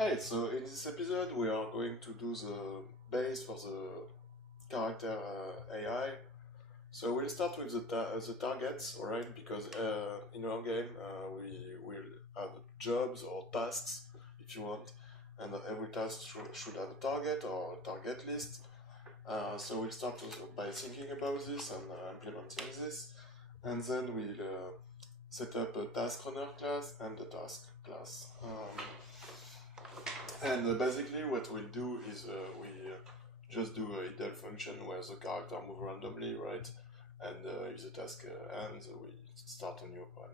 Hey, so in this episode we are going to do the base for the character AI. So we'll start with the targets, alright? Because in our game we will have jobs or tasks, if you want, and every task should have a target or a target list. So we'll start by thinking about this and implementing this, and then we'll set up a task runner class and a task class. And basically what we'll do is we just do a idle function where the character move randomly, right? And if the task ends, we start a new one.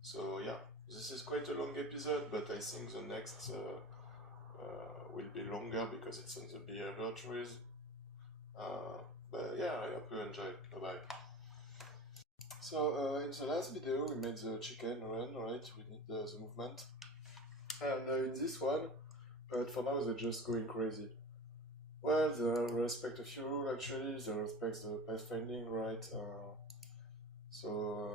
So yeah, this is quite a long episode, but I think the next will be longer because it's on the behavior trees. But yeah, I hope you enjoy. Bye bye. So in the last video we made the chicken run, right? We need the movement. And in this one, but for now they're just going crazy. Well, they respect a few rules actually, they respect the pathfinding, right? So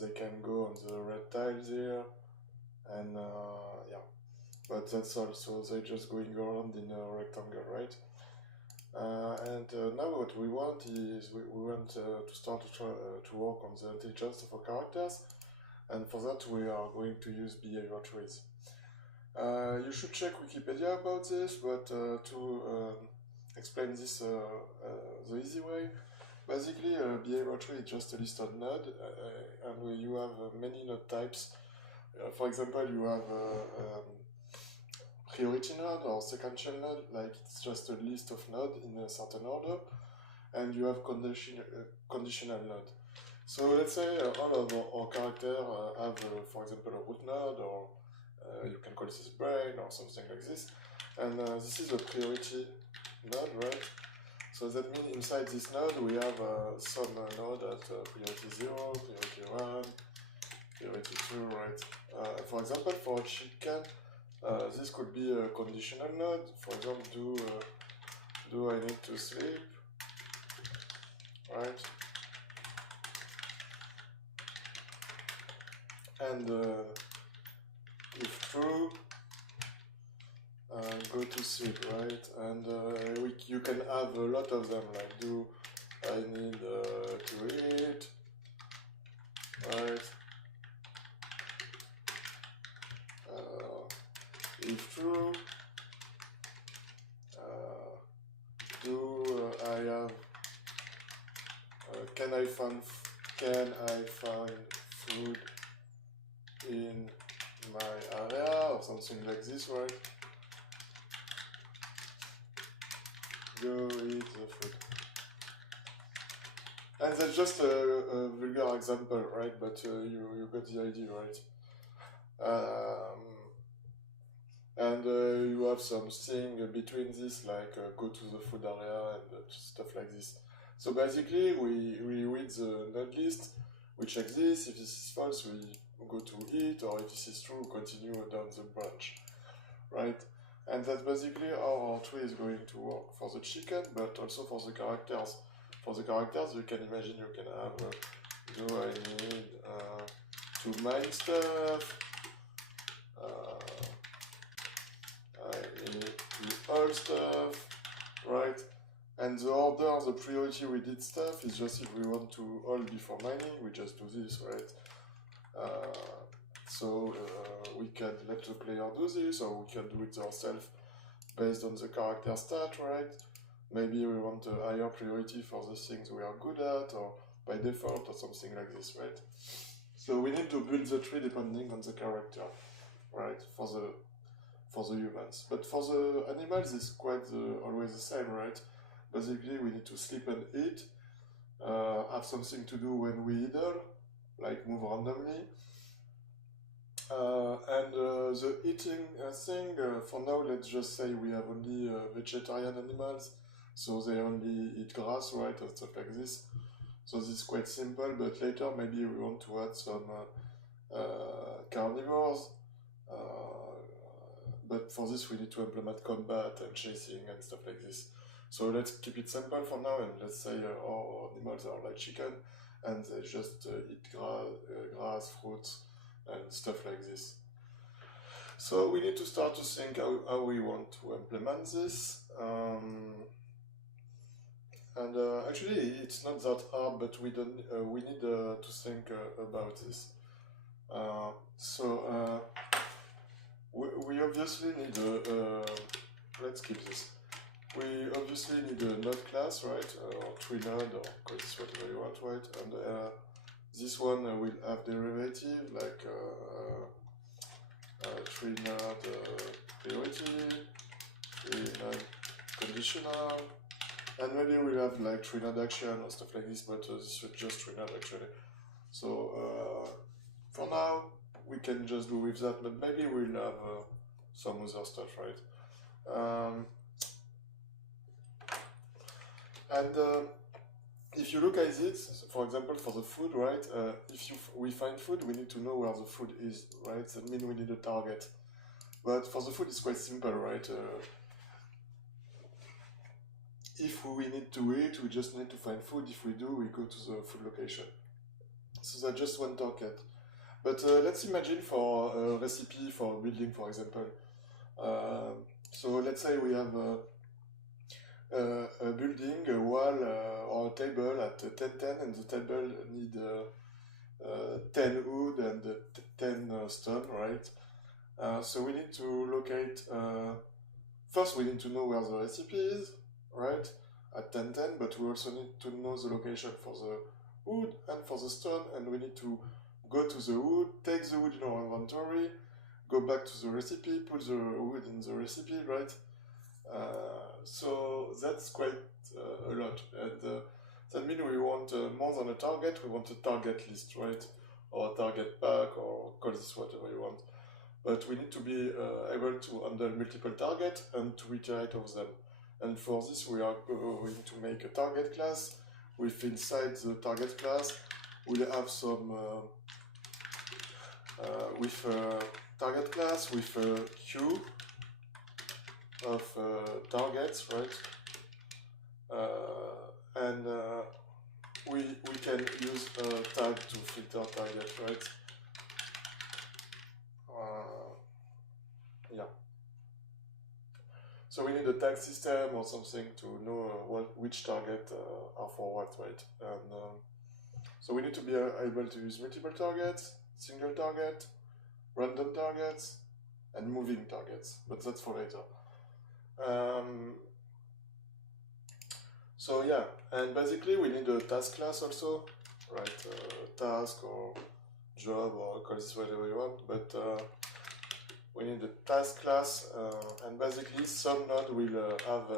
they can go on the red tiles here, and yeah, but that's all, so they're just going around in a rectangle, right? And now what we want is we want to start to work on the intelligence of our characters, and for that we are going to use behavior trees. You should check Wikipedia about this, but to explain this the easy way, basically a behavior tree is just a list of nodes, and you have many node types. For example, you have priority node or sequential node, like it's just a list of nodes in a certain order, and you have conditional node. So let's say all of our character have, for example, a root node, or you can call this brain or something like this, and this is a priority node, right? So that means inside this node we have some node at priority 0, priority 1, priority 2, right? For example, for a chicken, this could be a conditional node. For example, do I need to sleep, right? And if true, go to sleep, right? And you can have a lot of them, like do I need to eat, right? If true, do I have can I find food in my area, or something like this, right? Go eat the food. And that's just a vulgar example, right? But you got the idea, right? And you have something between this, like go to the food area and stuff like this. So basically, we read the node list, we check this. If this is false, we go to it, or if this is true, we continue down the branch, right? And that's basically how our tree is going to work for the chicken, but also for the characters. For the characters, you can imagine you can have, do I need to mine stuff? I need to all stuff, right? And the order, the priority we did stuff is just if we want to all before mining, we just do this, right? So we can let the player do this, or we can do it ourselves based on the character stat, right? Maybe we want a higher priority for the things we are good at, or by default, or something like this, right? So we need to build the tree depending on the character, right? For the humans. But for the animals, it's quite always the same, right? Basically, we need to sleep and eat, have something to do when we idle, like move randomly. And the eating thing, for now, let's just say we have only vegetarian animals, so they only eat grass, right, and stuff like this. So this is quite simple, but later maybe we want to add some carnivores. But for this we need to implement combat and chasing and stuff like this. So let's keep it simple for now, and let's say our animals are like chicken, and they just eat grass, fruits, and stuff like this. So we need to start to think how we want to implement this. And actually, it's not that hard, but we don't. We need to think about this. We obviously need a. Let's keep this. We obviously need a node class, right? Or tree node, or call this whatever you want, right? And this one will have derivative like tree node priority, tree node conditional. And maybe we'll have like tree node action or stuff like this, but this is just tree node actually. So for now, we can just go with that, but maybe we'll have some other stuff, right? If you look at it, for example, for the food, right? If we find food, we need to know where the food is, right? That means we need a target. But for the food, it's quite simple, right? If we need to eat, we just need to find food. If we do, we go to the food location. So that's just one target. But let's imagine for a recipe for building, for example. So let's say we have a building, a wall, or a table at 1010, and the table need 10 wood and 10 stone, right? So we need to locate, first we need to know where the recipe is, right, at 1010, but we also need to know the location for the wood and for the stone, and we need to go to the wood, take the wood in our inventory, go back to the recipe, put the wood in the recipe, right? So that's quite a lot, and that means we want more than a target, we want a target list, right? Or a target pack, or call this whatever you want. But we need to be able to handle multiple targets and to iterate of them. And for this, we are going to make a target class. With inside the target class, we'll have some with a target class with a queue of targets, right? And we can use a tag to filter target, right? Yeah. So we need a tag system or something to know which target are for what, right? And so we need to be able to use multiple targets, single target, random targets, and moving targets, but that's for later. So yeah, and basically we need a task class also, right? Task or job or call this whatever you want, but we need a task class, and basically some node will have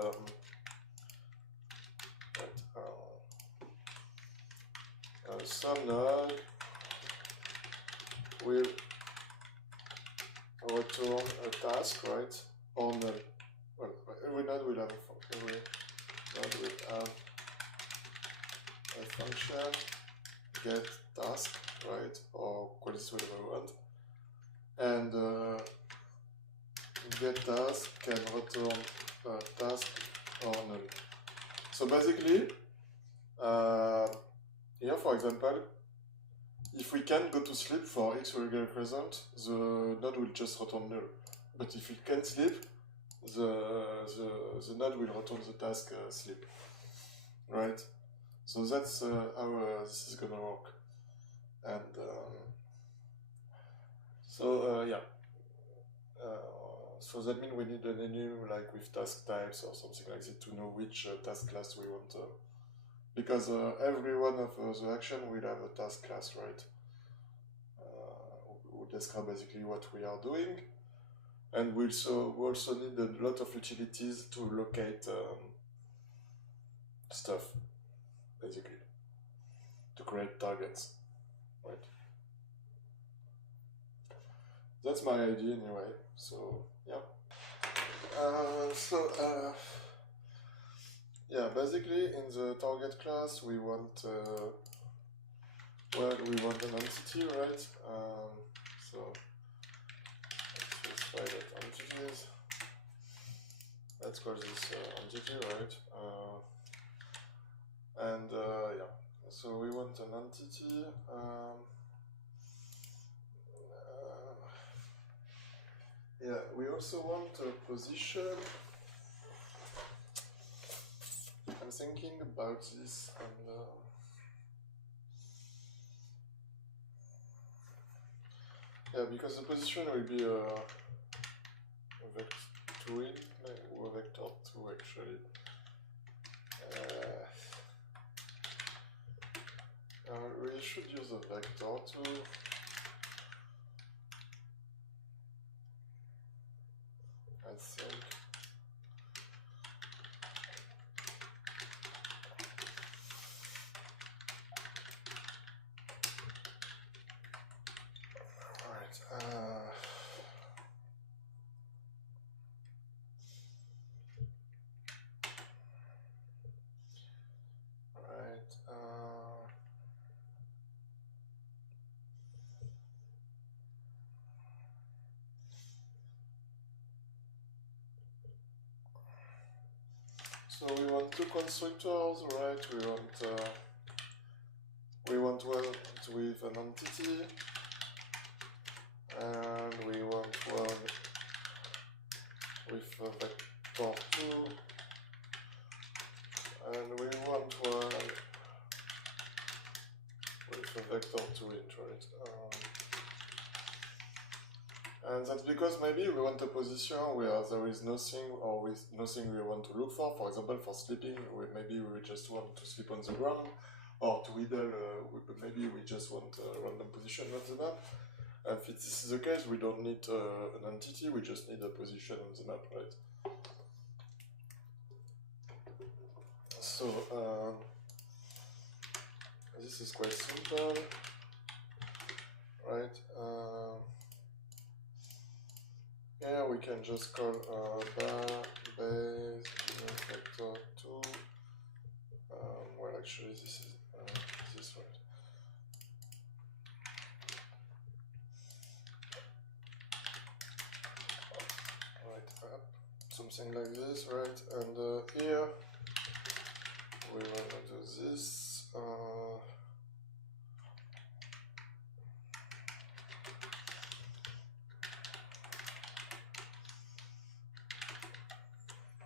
some node will return a task, right? Or null. Well, every node will have a function get task, right? Or call this whatever you want, and get task can return task or null. So basically, here for example, if we can go to sleep for x will get result, the node will just return null. But if it can't sleep, the node will return the task sleep, right? So that's how this is gonna work. And yeah. So that means we need an enum like with task types or something like that to know which task class we want. Because every one of the action will have a task class, right? We describe basically what we are doing. And we also need a lot of utilities to locate stuff, basically, to create targets, right? That's my idea anyway, so yeah. Yeah, basically in the target class we want we want an entity, right? So let's specify that entities. Let's call this entity, right? Yeah, so we want an entity. Yeah, we also want a position. I'm thinking about this, and yeah, because the position will be a vector or vector 2 actually. We should use a vector 2. I think. Alright. So we want two constructors, right? We want one with an entity, and we want one with a vector 2, and we want one with a vector 2 int, right? And that's because maybe we want a position where there is nothing, or with nothing we want to look for. For example, for sleeping, maybe we just want to sleep on the ground, or to idle, maybe we just want a random position on the map. If this is the case, we don't need an entity, we just need a position on the map, right? So, this is quite simple, right? Yeah, we can just call bar base vector 2. Well, actually, this is this one. Right, up, something like this, right? And here we wanna do this.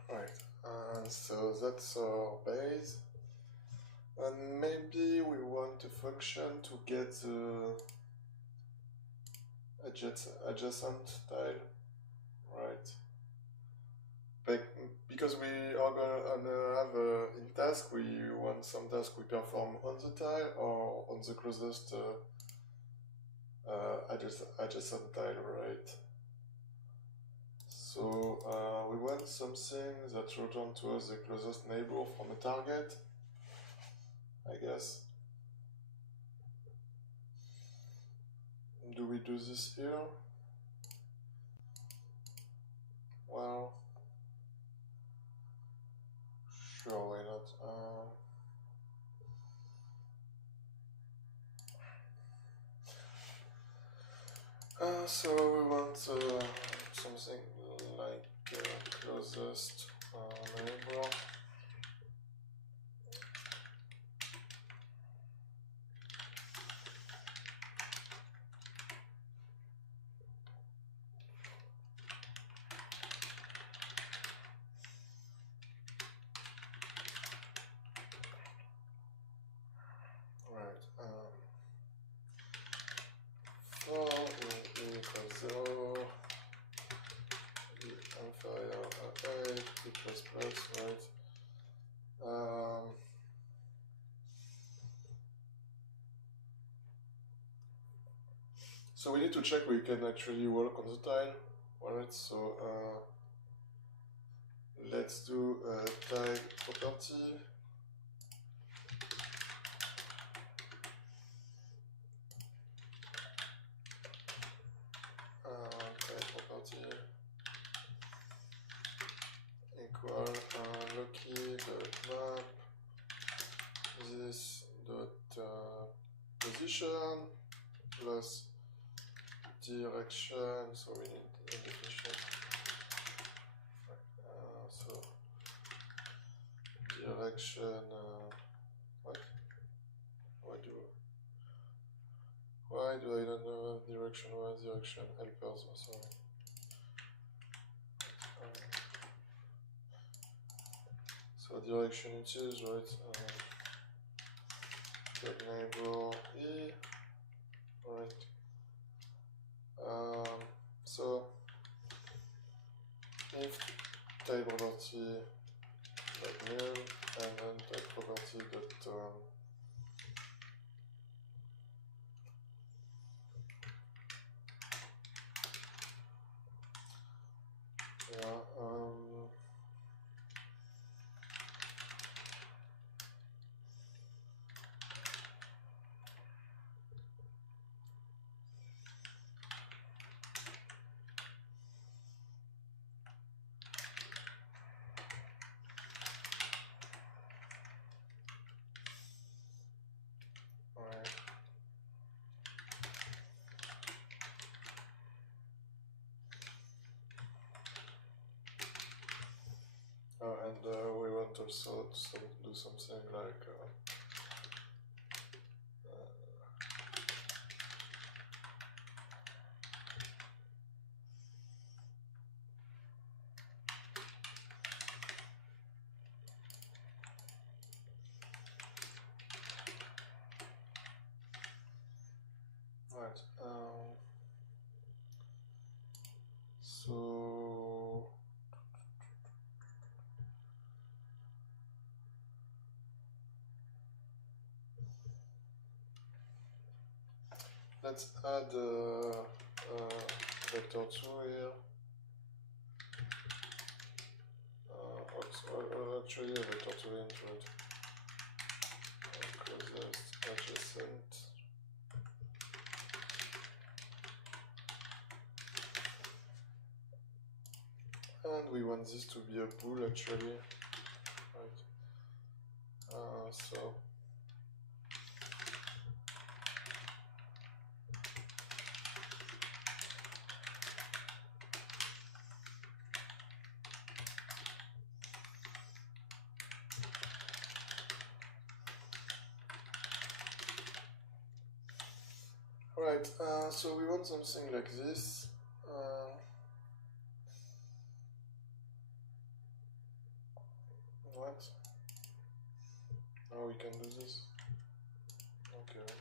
Right, so that's our base. And maybe we want a function to get the adjacent tile, right? Because we are gonna have in task, we want some task we perform on the tile or on the closest adjacent tile, right? So we want something that returns to us the closest neighbor from a target, I guess. Do we do this here? Well, sure, why not? So we want something like closest neighbor. For e equals 0, e inferior à 8, e plus plus, right? So we need to check we can actually work on the tile. Alright, so let's do a tile property. Tile property equal Loki.map this dot position plus direction, so we need a definition. So direction, what? Why do I not know direction? Why direction helpers? Sorry. the direction it is, right? Get neighbor E, right? So if type property .nil and then type property dot and we want also to do something like right. So let's add vector 2 here. Actually, a vector 2 into it. Closest adjacent. And we want this to be a bool actually. Right. So right, so we want something like this. What? Now we can do this. Okay.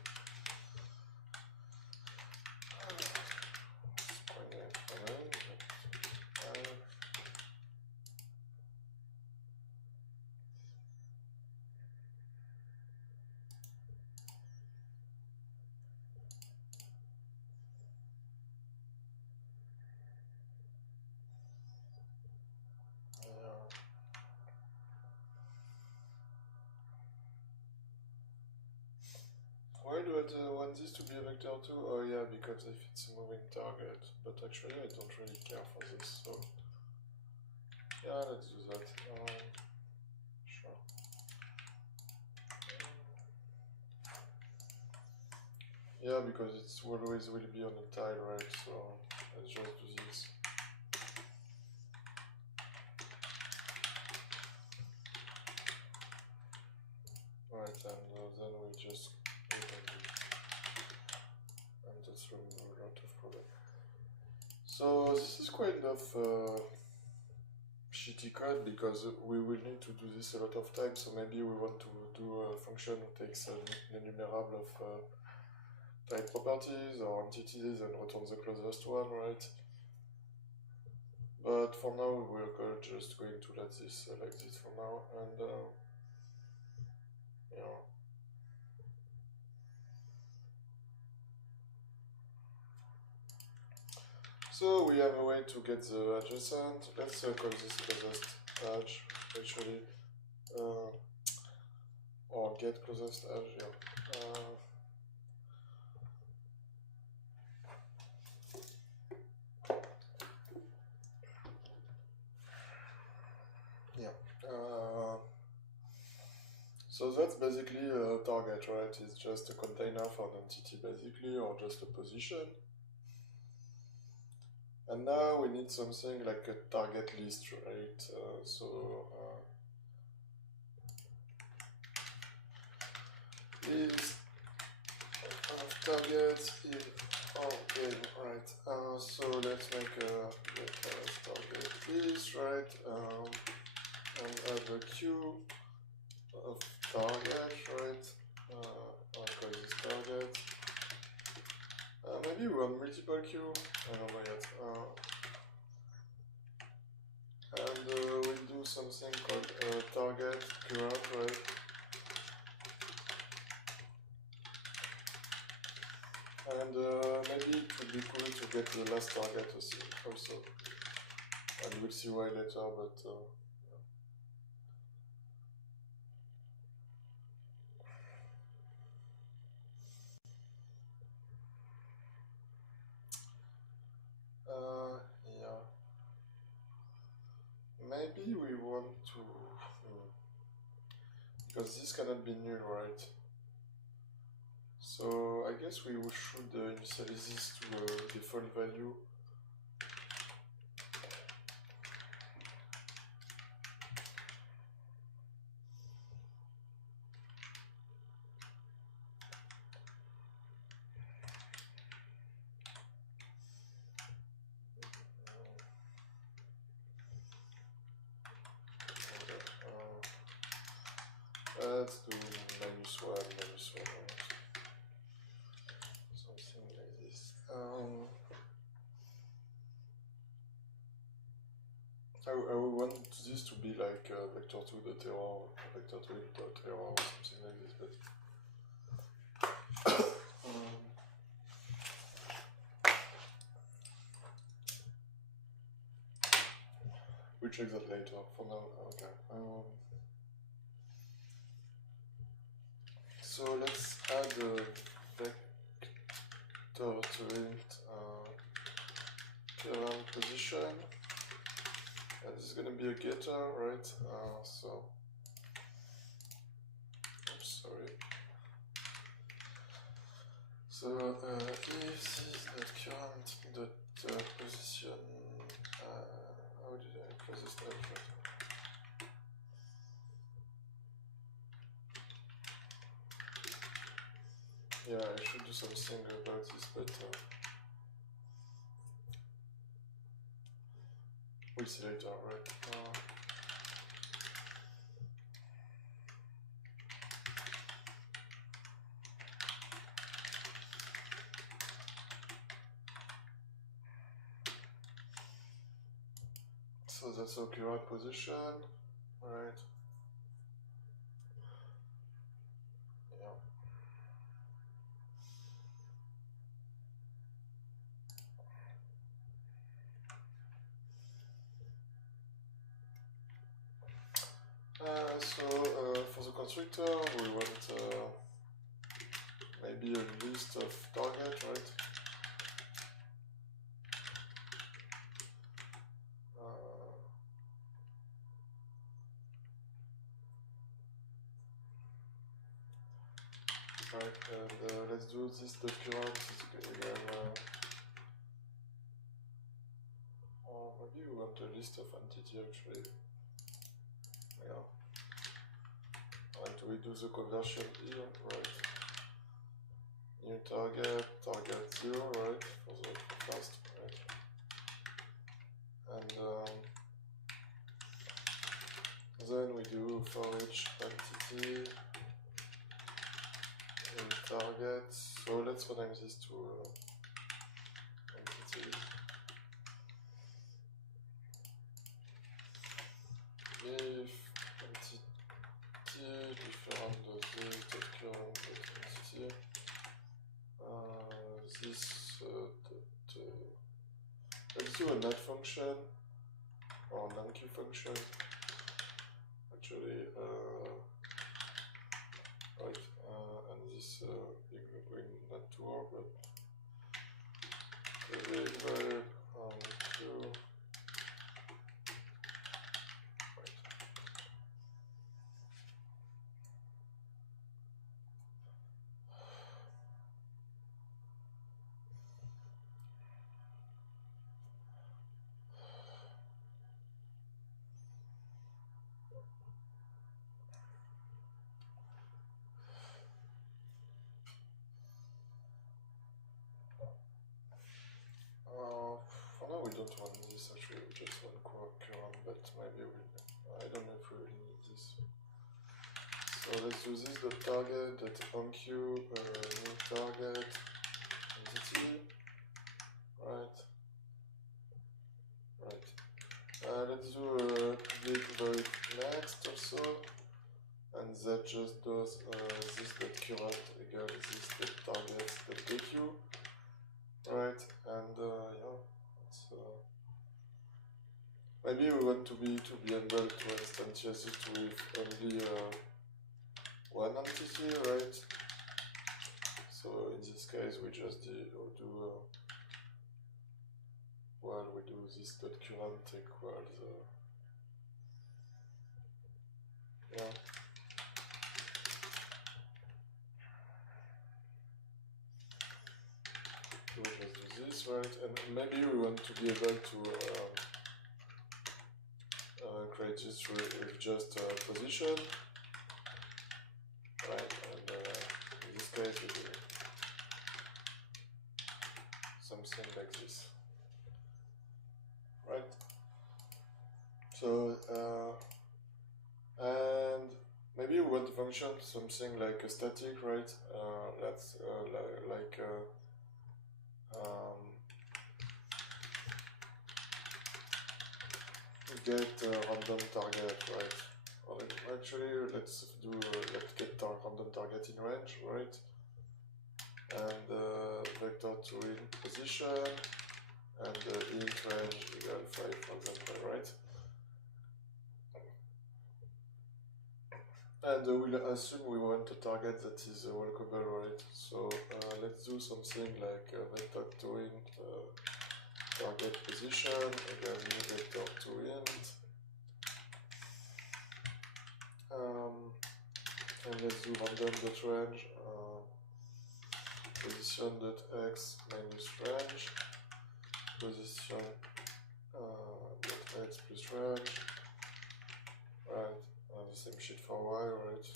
Why do I want this to be a vector 2? Oh yeah, because if it's a moving target. But actually I don't really care for this, so yeah, let's do that. Sure. Yeah, because it's always will be on the tile, right? So let's just do this. Right, and then we just and that's a lot of problem. So this is kind of shitty code because we will need to do this a lot of times. So maybe we want to do a function that takes an enumerable of type properties or entities and return the closest one, right? But for now we're just going to let this like this for now, and yeah. So we have a way to get the adjacent. Let's call this closest edge actually, or get closest edge. Yeah. So that's basically a target, right? It's just a container for an entity basically, or just a position. And now we need something like a target list, right? List of targets in our game, right? So let's make a target list, right? and add a queue of target, right? I'll call this target. Maybe we want multiple queue, I don't know yet. And we'll do something called target current, right? And maybe it would be cool to get the last target also. And we'll see why later, but yeah. Maybe we want to, because this cannot be null, right? So I guess we should initialize this to a default value. Let's do -1, right? Something like this. I would want this to be like vector2.error, vector2.error, or something like this, but we'll check that later. For now, okay. So let's add a vector to it, current position. And this is going to be a getter, right? So, oops, sorry. So if this is not current dot position, how did I close this snapshot? Yeah, I should do something about this, but we'll see later, right? So that's our current position, right? Yeah. So for the constructor, we want maybe a list of target, right? Right, and let's do this document. Or maybe we want a list of entity actually. Yeah. And we do the conversion here, right? New target 0, right? For the first, right? And then we do for each entity in target. So let's rename this to entity. If entity different the current entity, this let's do a net function or non-q function. Actually, right, and this going not to work, but the verb q. For now we don't want this actually, we just want current, but maybe I don't know if we So let's do this, the target, that onQ, new target, entity, right, right. Let's do public void next also, and that just does this dot current equal this dot target dot dq, right, and yeah, it's, maybe we want to be able to instantiate it with only one entity, right? So in this case, we just do well, we do this dot current equals yeah. So we just do this, right? And maybe we want to be able to create this with just position, right? And in this case, we do something like this, right? So and maybe we want to function something like a static, right? Let's like get random target, right? Or actually, let's do let's get random target in range, right? And vector to in position and int range equal 5, for example, right? And we'll assume we want a target that is walkable, right? So let's do something like vector to int target position, again new vector to int, and let's do random.range position.x minus range, position .x plus range, right? The same shit for y, right?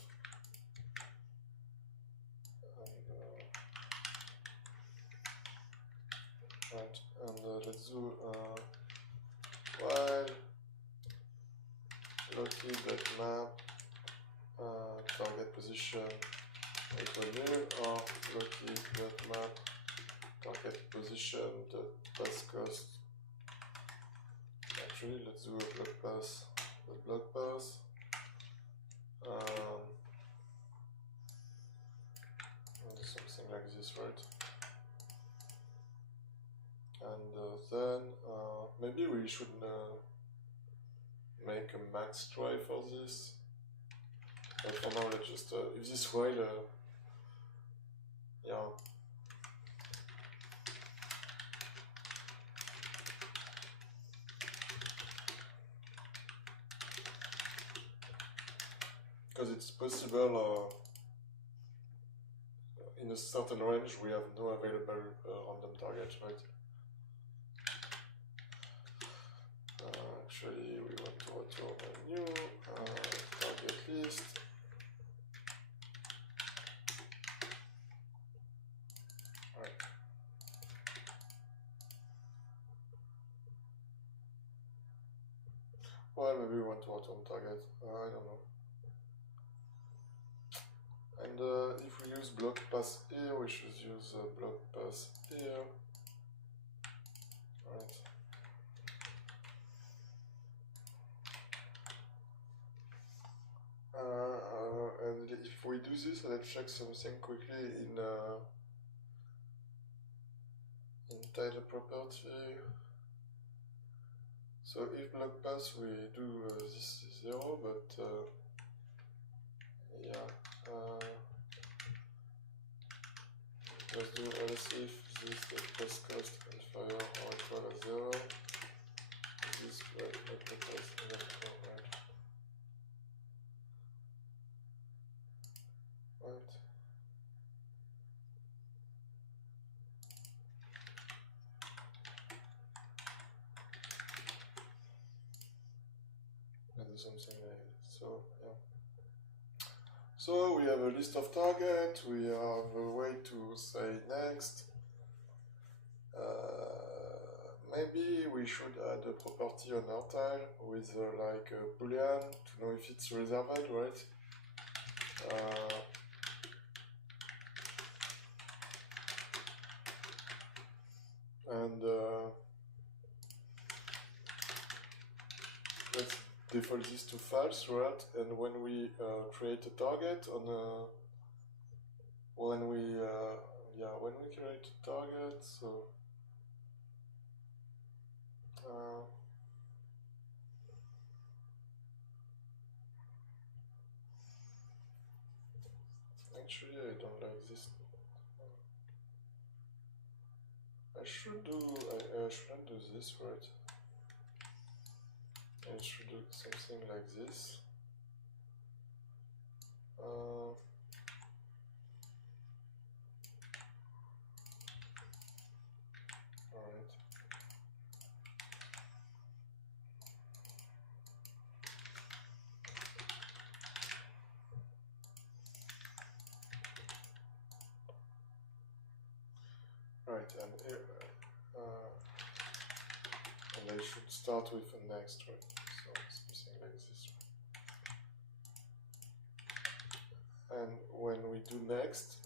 And let's do while loki.map target position equal null, or loki.map target position task cost. Actually, let's do a block pass. The block pass. Something like this, right? And then maybe we should make a max try for this. But for now, let's just if this while yeah. Because it's possible in a certain range we have no available random target, right? Actually, we want to return a new target list. Right. Well, maybe we want to return target. I don't know. And if we use block pass here, we should use block pass here. Right. And if we do this, let's check something quickly in title property. So if block pass, we do this 0, but yeah. Let's do else if this pass cost and fire are equal to 0. This block pass and right. Right. And do something like that. So yeah. So we have a list of targets, we have a way to say next. Maybe we should add a property on our tile with like a boolean to know if it's reserved, right? And let's default this to false, right? And when we create a target on when we create a target, so actually I don't like this. I shouldn't do this, right? I should do something like this. Alright. Right, and I should start with a next, right? So something like this. And when we do next,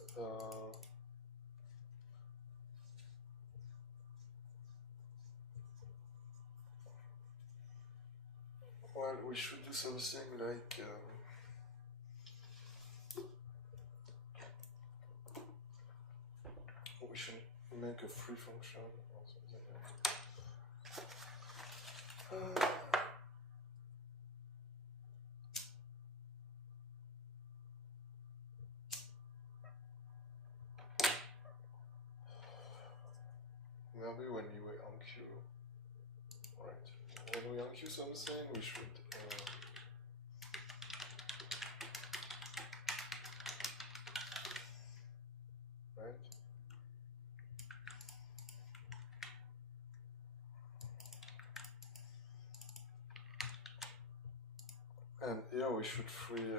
well, we should do something like we should make a free function or something like that. Maybe when you enqueue, right? When we enqueue something, we should right? And here we should free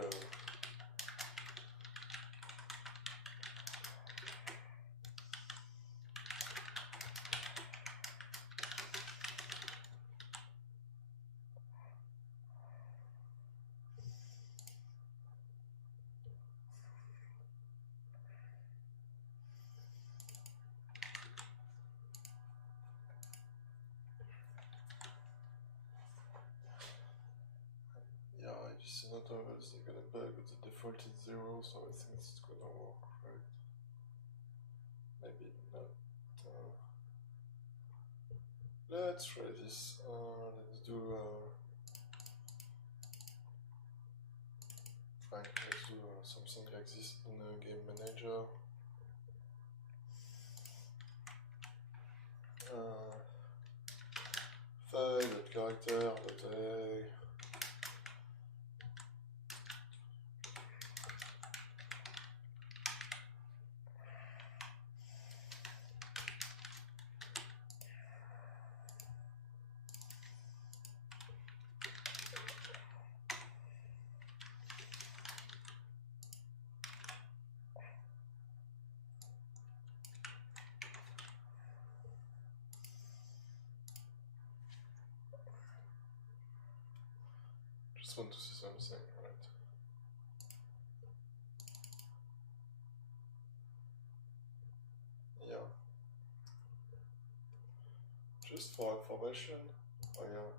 yeah, it's not obviously gonna bug, but the default is 0, so I think it's gonna work, right? Maybe not. Let's try this. Let's do fine. Let's do something like this in Game Manager. File.character.a. Just want to see something, right? Yeah. Just for information. Oh yeah.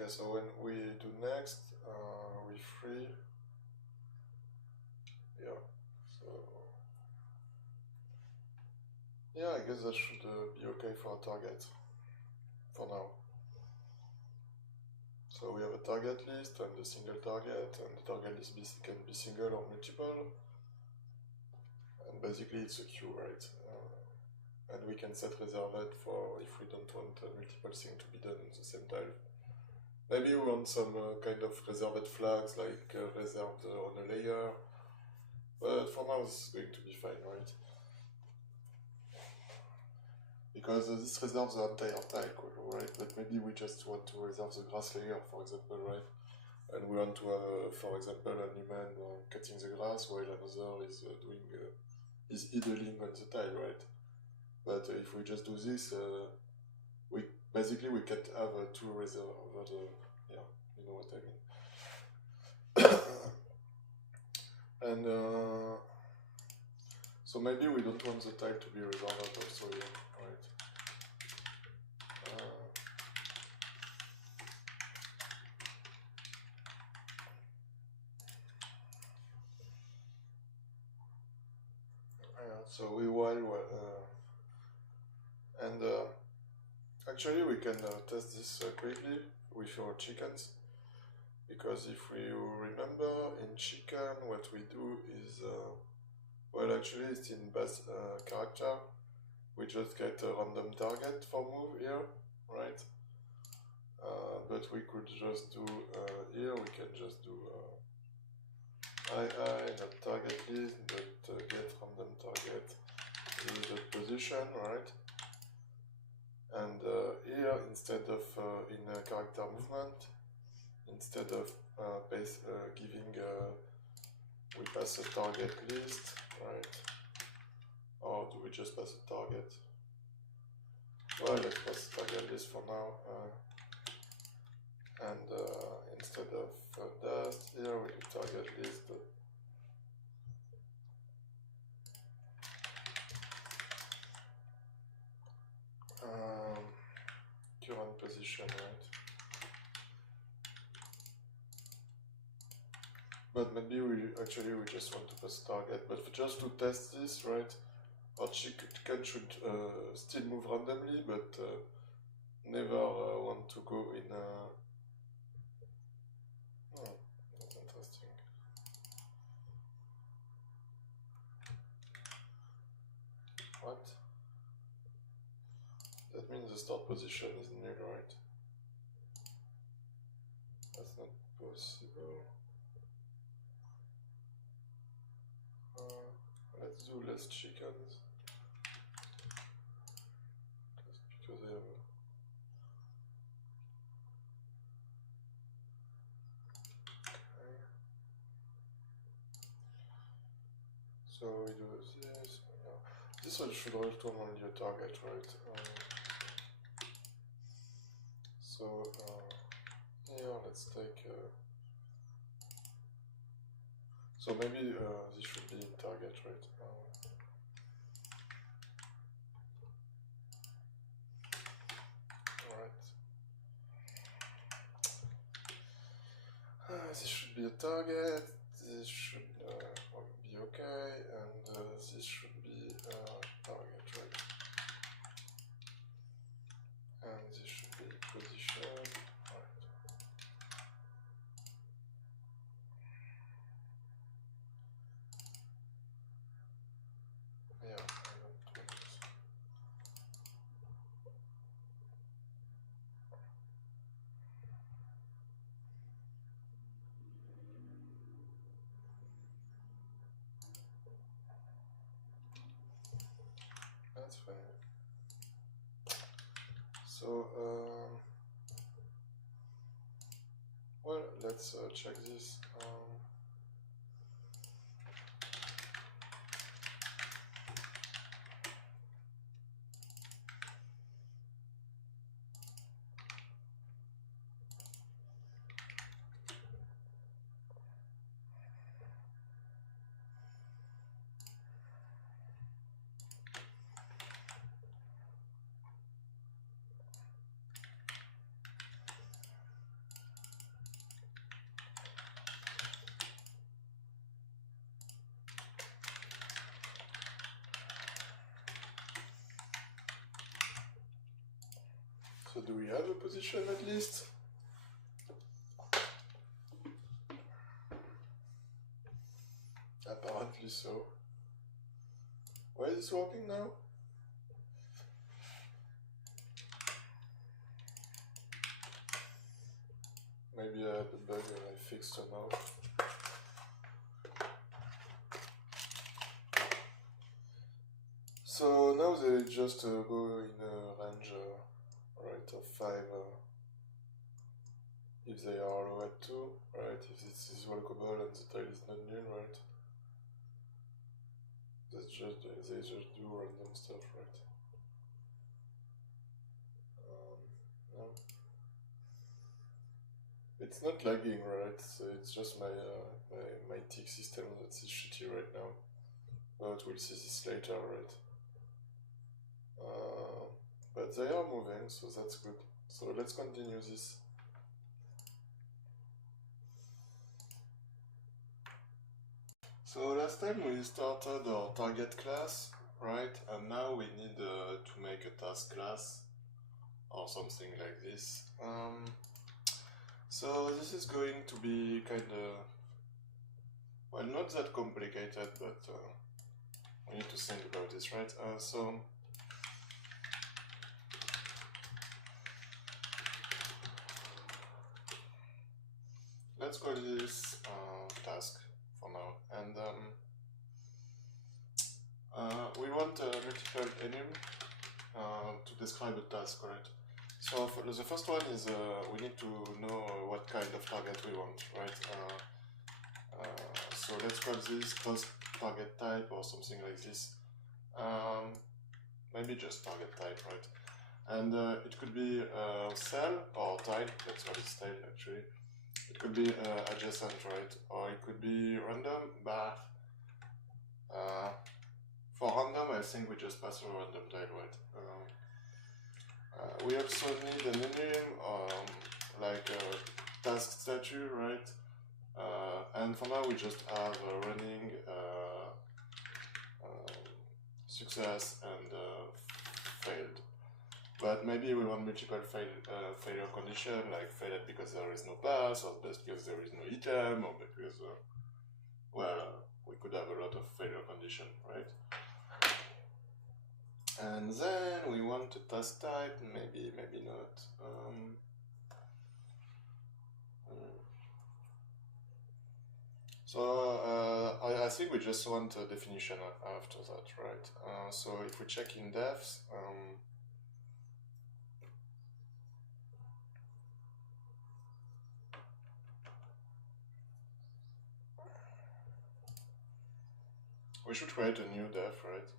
Okay, so when we do next, we free. Yeah. So yeah, I guess that should be okay for a target for now. So we have a target list and a single target, and the target list can be single or multiple. And basically it's a queue, right? And we can set reserved for if we don't want multiple things to be done at the same time. Maybe we want some kind of reserved flags, like reserved on a layer. But for now, this is going to be fine, right? because this reserves the entire tile, right? But maybe we just want to reserve the grass layer, for example, right? And we want to have, for example, an human cutting the grass while another is is idling on the tile, right? But if we just do this, we basically we can't have two reserve. Yeah, you know what I mean. And so maybe we don't want the tile to be resolved also here, right? So we while and actually we can test this quickly with our chickens, because if we remember in chicken what we do is well, actually it's in base character. We just get a random target for move here, right? But we could just do here, we can just do not target list, but get random target in the position, right? And here, instead of in character movement, instead of giving, we pass a target list, right? Or do we just pass a target? Well, let's pass a target list for now. And instead of that, here we do target list. Current position, right? But maybe we just want to pass target, but just to test this, right? Our chicken should still move randomly, but never want to go in a... Oh, that's interesting. What? That means the start position is null, right? That's not possible. Let's do less chickens. Just because I have a... Okay. So we do this. Yeah. This one should return only a target, right? So here let's take... so maybe this should be in target, right? This should be a target, this should be okay, and this should be a target, right? And this should be position, right? Yeah, I don't want it. That's fine. So, well, let's check this. So do we have a position at least? Apparently so. Why is this working now? Maybe I had a bug and I fixed somehow. So now they just go in a range right of 5 if they are low at 2, right? If this is walkable and the tile is not null, right? They just do random stuff, right? No. It's not lagging, right? So it's just my my tick system that's shitty right now. But we'll see this later, right? But they are moving, so that's good. So let's continue this. So last time we started our target class, right? And now we need to make a task class or something like this. So this is going to be kind of, well, not that complicated, but we need to think about this, right? So let's call this task for now, and we want multiple enum to describe a task, right? So for the first one is we need to know what kind of target we want, right? So let's call this post target type or something like this. Maybe just target type, right? And it could be cell or tile. Let's call it tile actually. It could be adjacent, right? Or it could be random, but for random, I think we just pass a random tile, right? We also need an enum, like a task statue, right? And for now, we just have running, success, and failed. But maybe we want multiple failure condition, like failed because there is no pass, or just because there is no item, or because, well, we could have a lot of failure condition, right? And then we want a task type, maybe not. So I think we just want a definition after that, right? So if we check in defs, we should create a new def, right?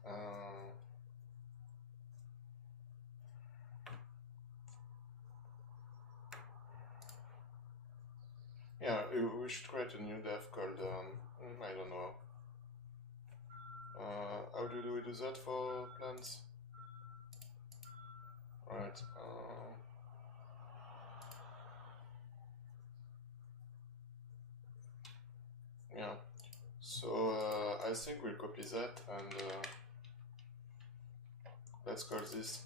Yeah, we should create a new def called, I don't know. How do we do that for plants? Right. Yeah. So I think we'll copy that and let's call this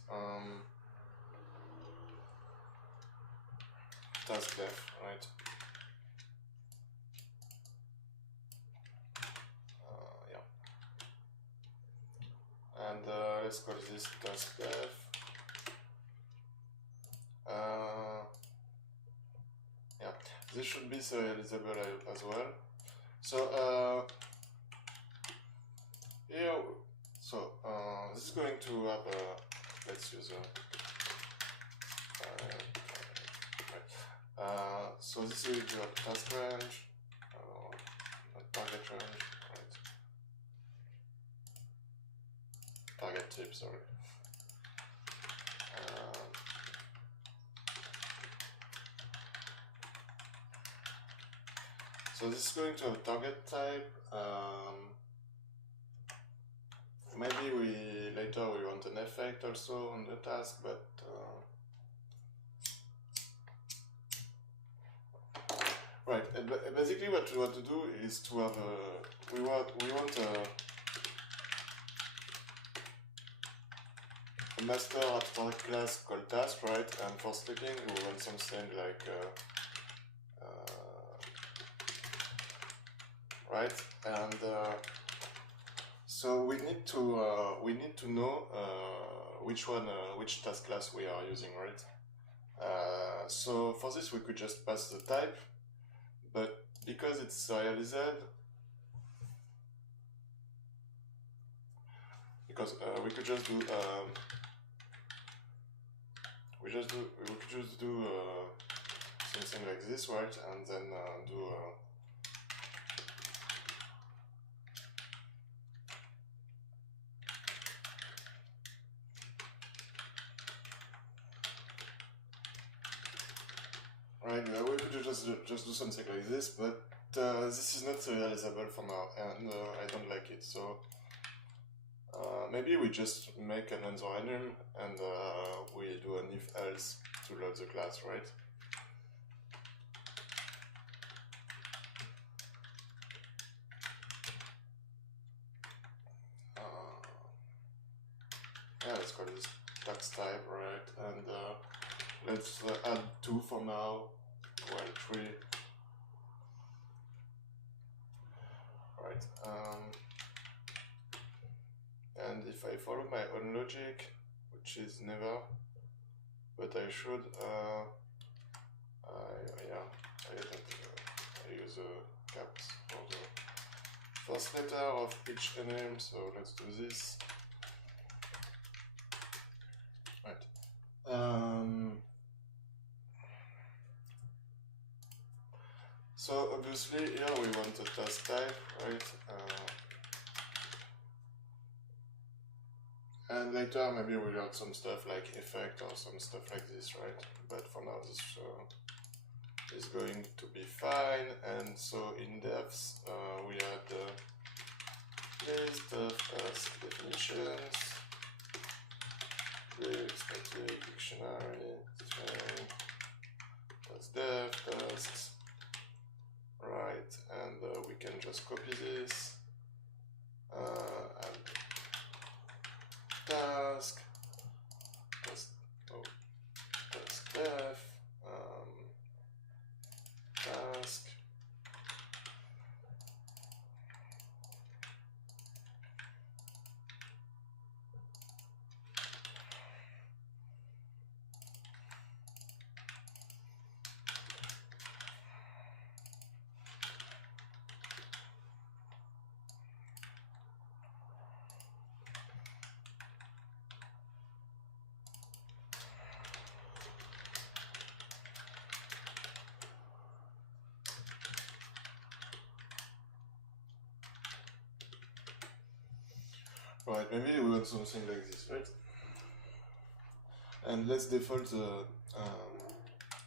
task def, right? Yeah. And let's call this task def. Yeah, this should be serializable as well. So here, so this is going to have a, let's use so this will be a task range, a target range, right? Target type, sorry. So this is going to have a target type. Maybe later we want an effect also on the task, but right. And basically, what we want to do is to have a we want a master abstract class called task, right? And for splitting, we want something like right, and so we need to know which task class we are using, right? So for this we could just pass the type, but because it's serialized, because we could just do we could just do something like this, right? And then do right, we could just do something like this, but this is not serializable for now, and I don't like it. So maybe we just make an answer enum, and we do an if else to load the class, right? Yeah, let's call this tax type, right? And let's add 2 for now, while 3. Right. And if I follow my own logic, which is never, but I should, I use caps for the first letter of each enum, so let's do this. Right. So obviously here we want a task type, right? And later maybe we'll add some stuff like effect or some stuff like this, right? But for now this is going to be fine. And so in defs we add the list of task definitions, static, dictionary, task def, tasks, right? And we can just copy this and task def, task, right? Maybe we want something like this, right? And let's default the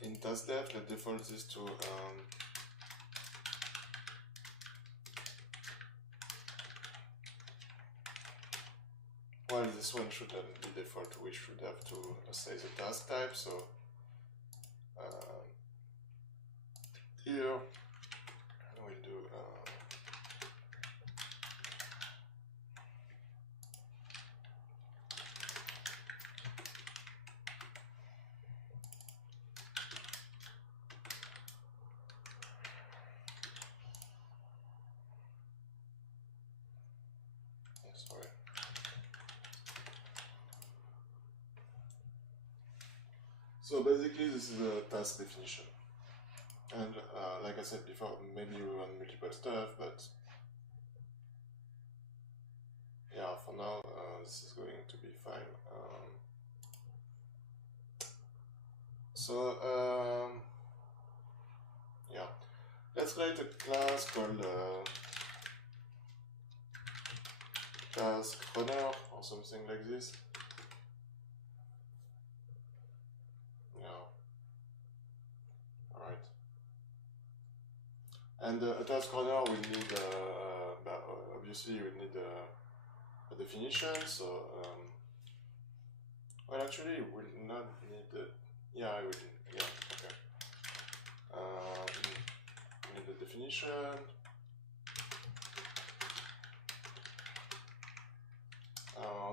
in task def, let's default this to well, this one shouldn't be default. We should have to say the task type. So here we'll do sorry. So basically this is a task definition. And like I said before, maybe we want multiple stuff, but yeah, for now this is going to be fine. Yeah, let's write a class called task runner or something like this. Yeah. All right. And a task runner will need, obviously, you will need a definition. So, well, actually, we'll not need the. Yeah, I will. Yeah, okay. Need the definition.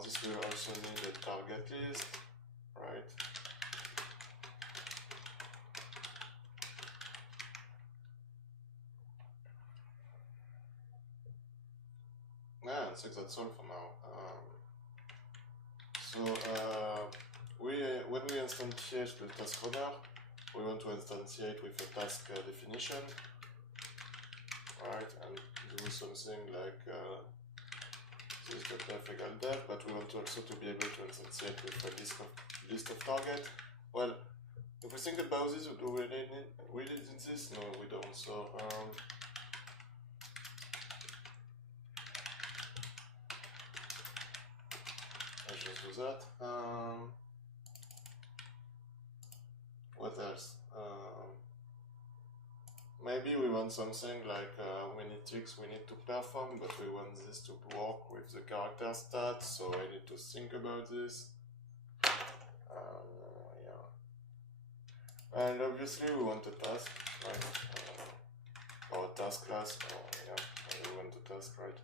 This will also need a target list, right? Yeah, I think that's all for now. When we instantiate the task runner, we want to instantiate with a task definition, right? And do something like this.def equal def, but we want to also to be able to instantiate with a list of target. Well, if we think about this, do we really need this? No, we don't. So let's just do that. What else? Maybe we want something like how many ticks we need to perform, but we want this to work with the character stats, so I need to think about this. Yeah. And obviously we want a task, right? Or a task class, or yeah, we want a task, right?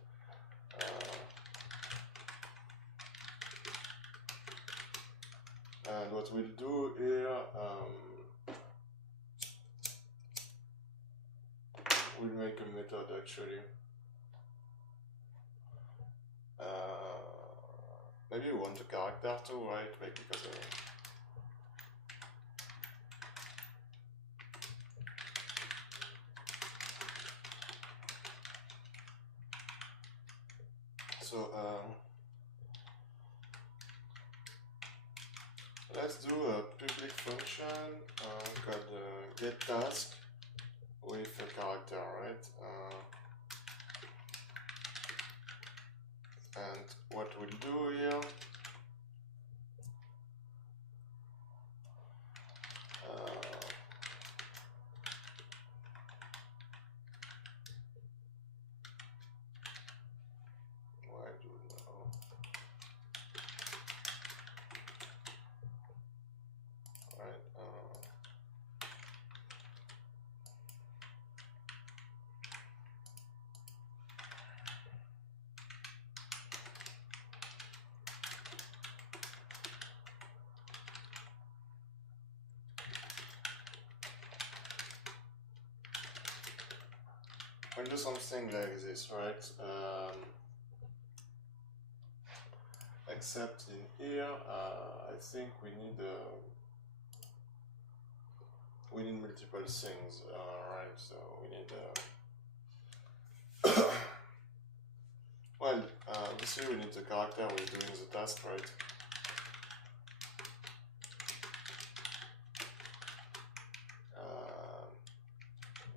And what we'll do here, we'll make a method actually. Maybe we want a character too, right? Like because so let's do a public function called getTask with a character, right? And what we'll do here, we'll do something like this, right? Except in here, I think we need multiple things, right? So we need well, obviously we need the character who is doing the task, right?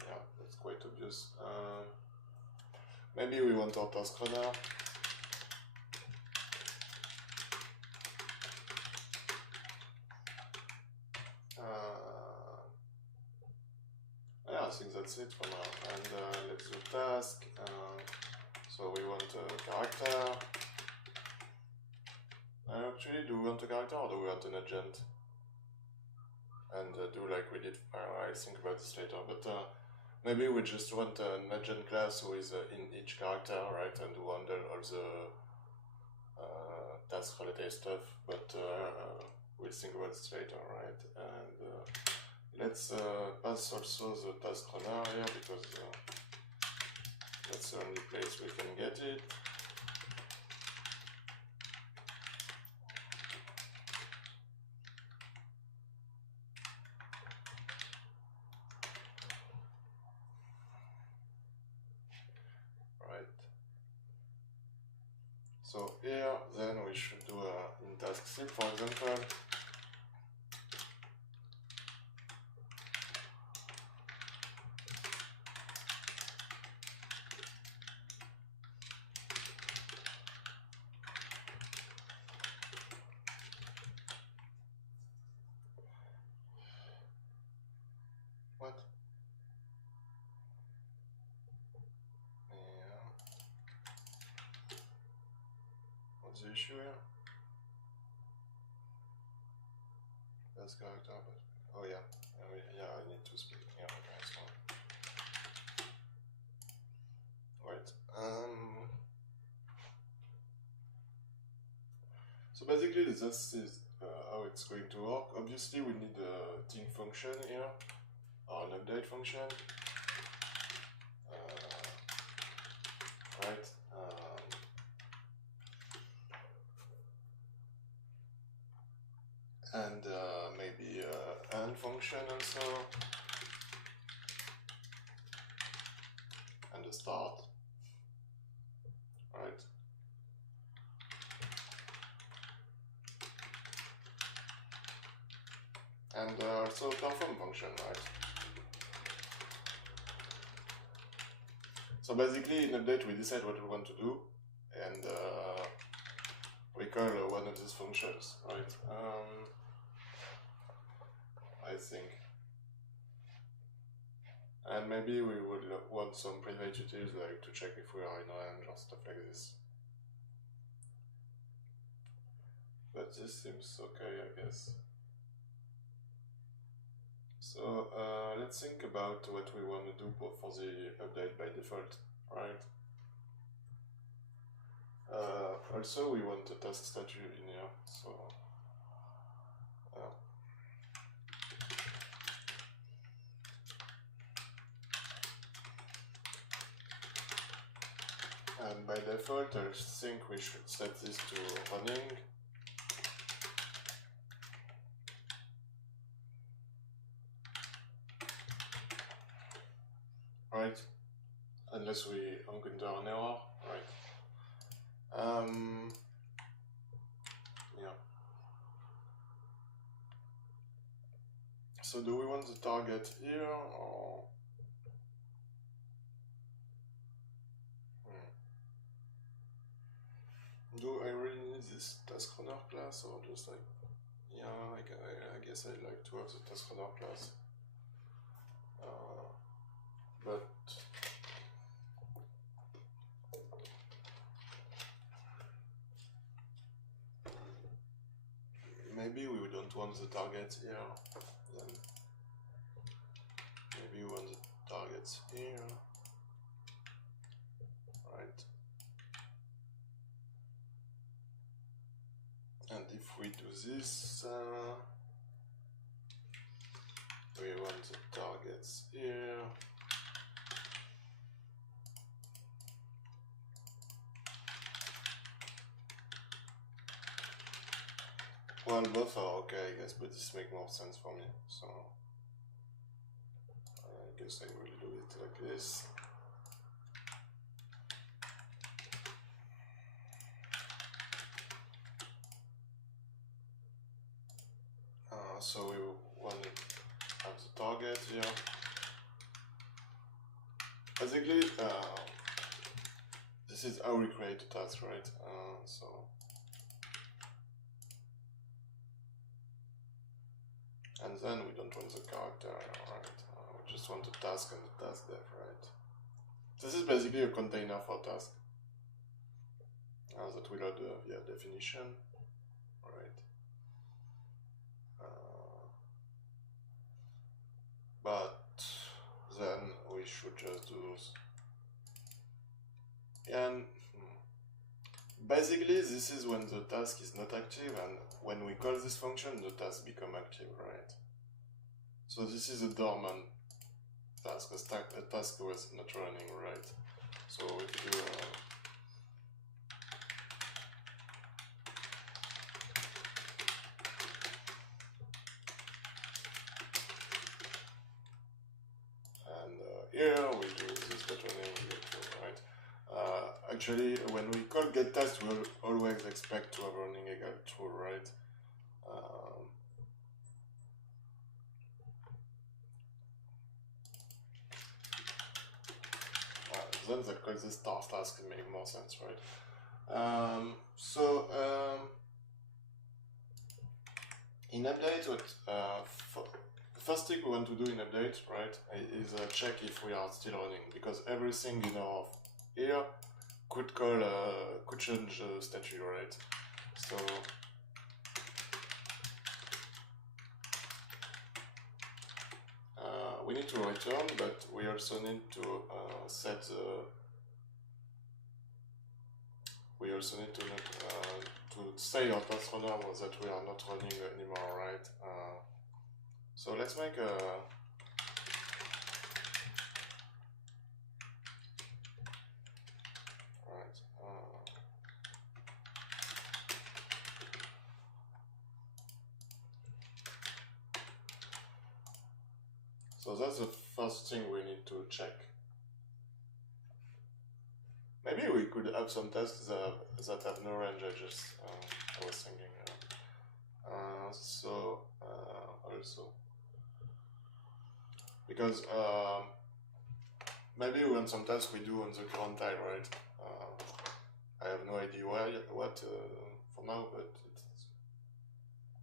Yeah, that's quite obvious. Maybe we want our task runner. Yeah, I think that's it for now. And let's do task. So we want a character. Actually, do we want a character or do we want an agent? And do like we did. I think about this later, but maybe we just want an agent class who is in each character, right, and who handle all the task related stuff. But we'll think about this later, right? And let's pass also the task runner here because that's the only place we can get it. Right. So here, then we should do in task zip, for example. What? Yeah. What's the issue here? That's character, but oh yeah, yeah, I need to speak. Yeah, okay, so right. So basically, this is how it's going to work. Obviously, we need a team function here, or an update function. Right. And maybe an function also, and a start, right? also a perform function, right? So basically, in update, we decide what we want to do, and we call one of these functions, right? I think. And maybe we would want some private utils, like to check if we are in range or stuff like this. But this seems okay, I guess. So let's think about what we want to do for the update by default, right? Also, we want a task statue in here, so and by default, I think we should set this to running. Right? Unless we encounter an error, right? Yeah. So do we want the target here or? Do I really need this task runner class or just like, yeah, I guess I'd like to have the task runner class. But maybe we don't want the target here, then maybe we want the targets here, right? And if we do this, we want the targets here. Well, both are okay, I guess, but this makes more sense for me, so I guess I will do it like this. So we want to have the target here. Basically, this is how we create a task, right? And then we don't want the character, right? We just want the task and the task def, right? This is basically a container for task. That will add the definition, right? But then we should just do those. And basically, this is when the task is not active, and when we call this function, the task become active, right? So this is a dormant task. A task was not running, right? So we do here we do this get running, we get true, right? Actually, when we call get task, we'll always expect to have running equal true, right? Then the call this task make more sense, right? In update, what first thing we want to do in update, right, is check if we are still running, because everything in our here could change statue, right? So we need to return, but we also need to set we also need to say our task runner that we are not running anymore, right? So let's make a so that's the first thing we need to check. Maybe we could have some tasks that have no range. I was thinking. Also. because maybe when some tasks we do on the current tile, right? I have no idea what for now, but it's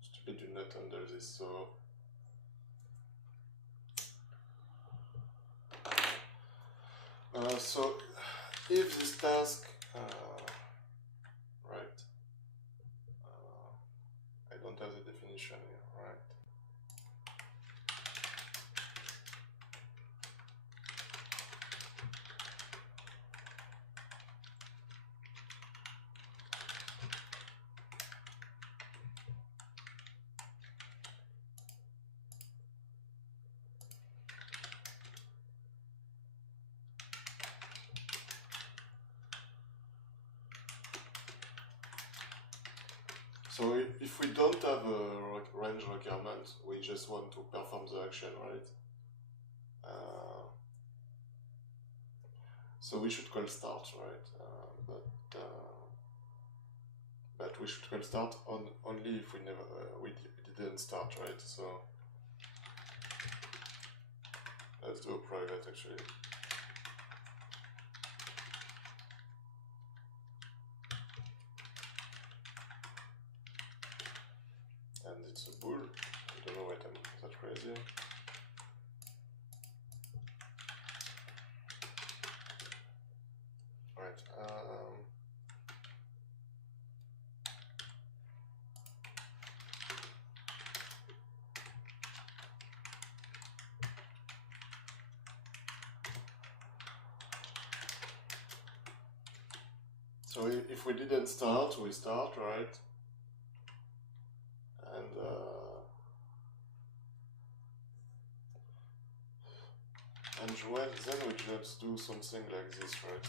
stupid to not handle this. So if this task, right? I don't have the definition here, right? So if we don't have a range requirement, we just want to perform the action, right? So we should call start, right? But we should call start only if we never we didn't start, right? So let's do a private actually. And it's a bool. I don't know why I'm that crazy. Right. So if we didn't start, we start, right? And then we just do something like this, right?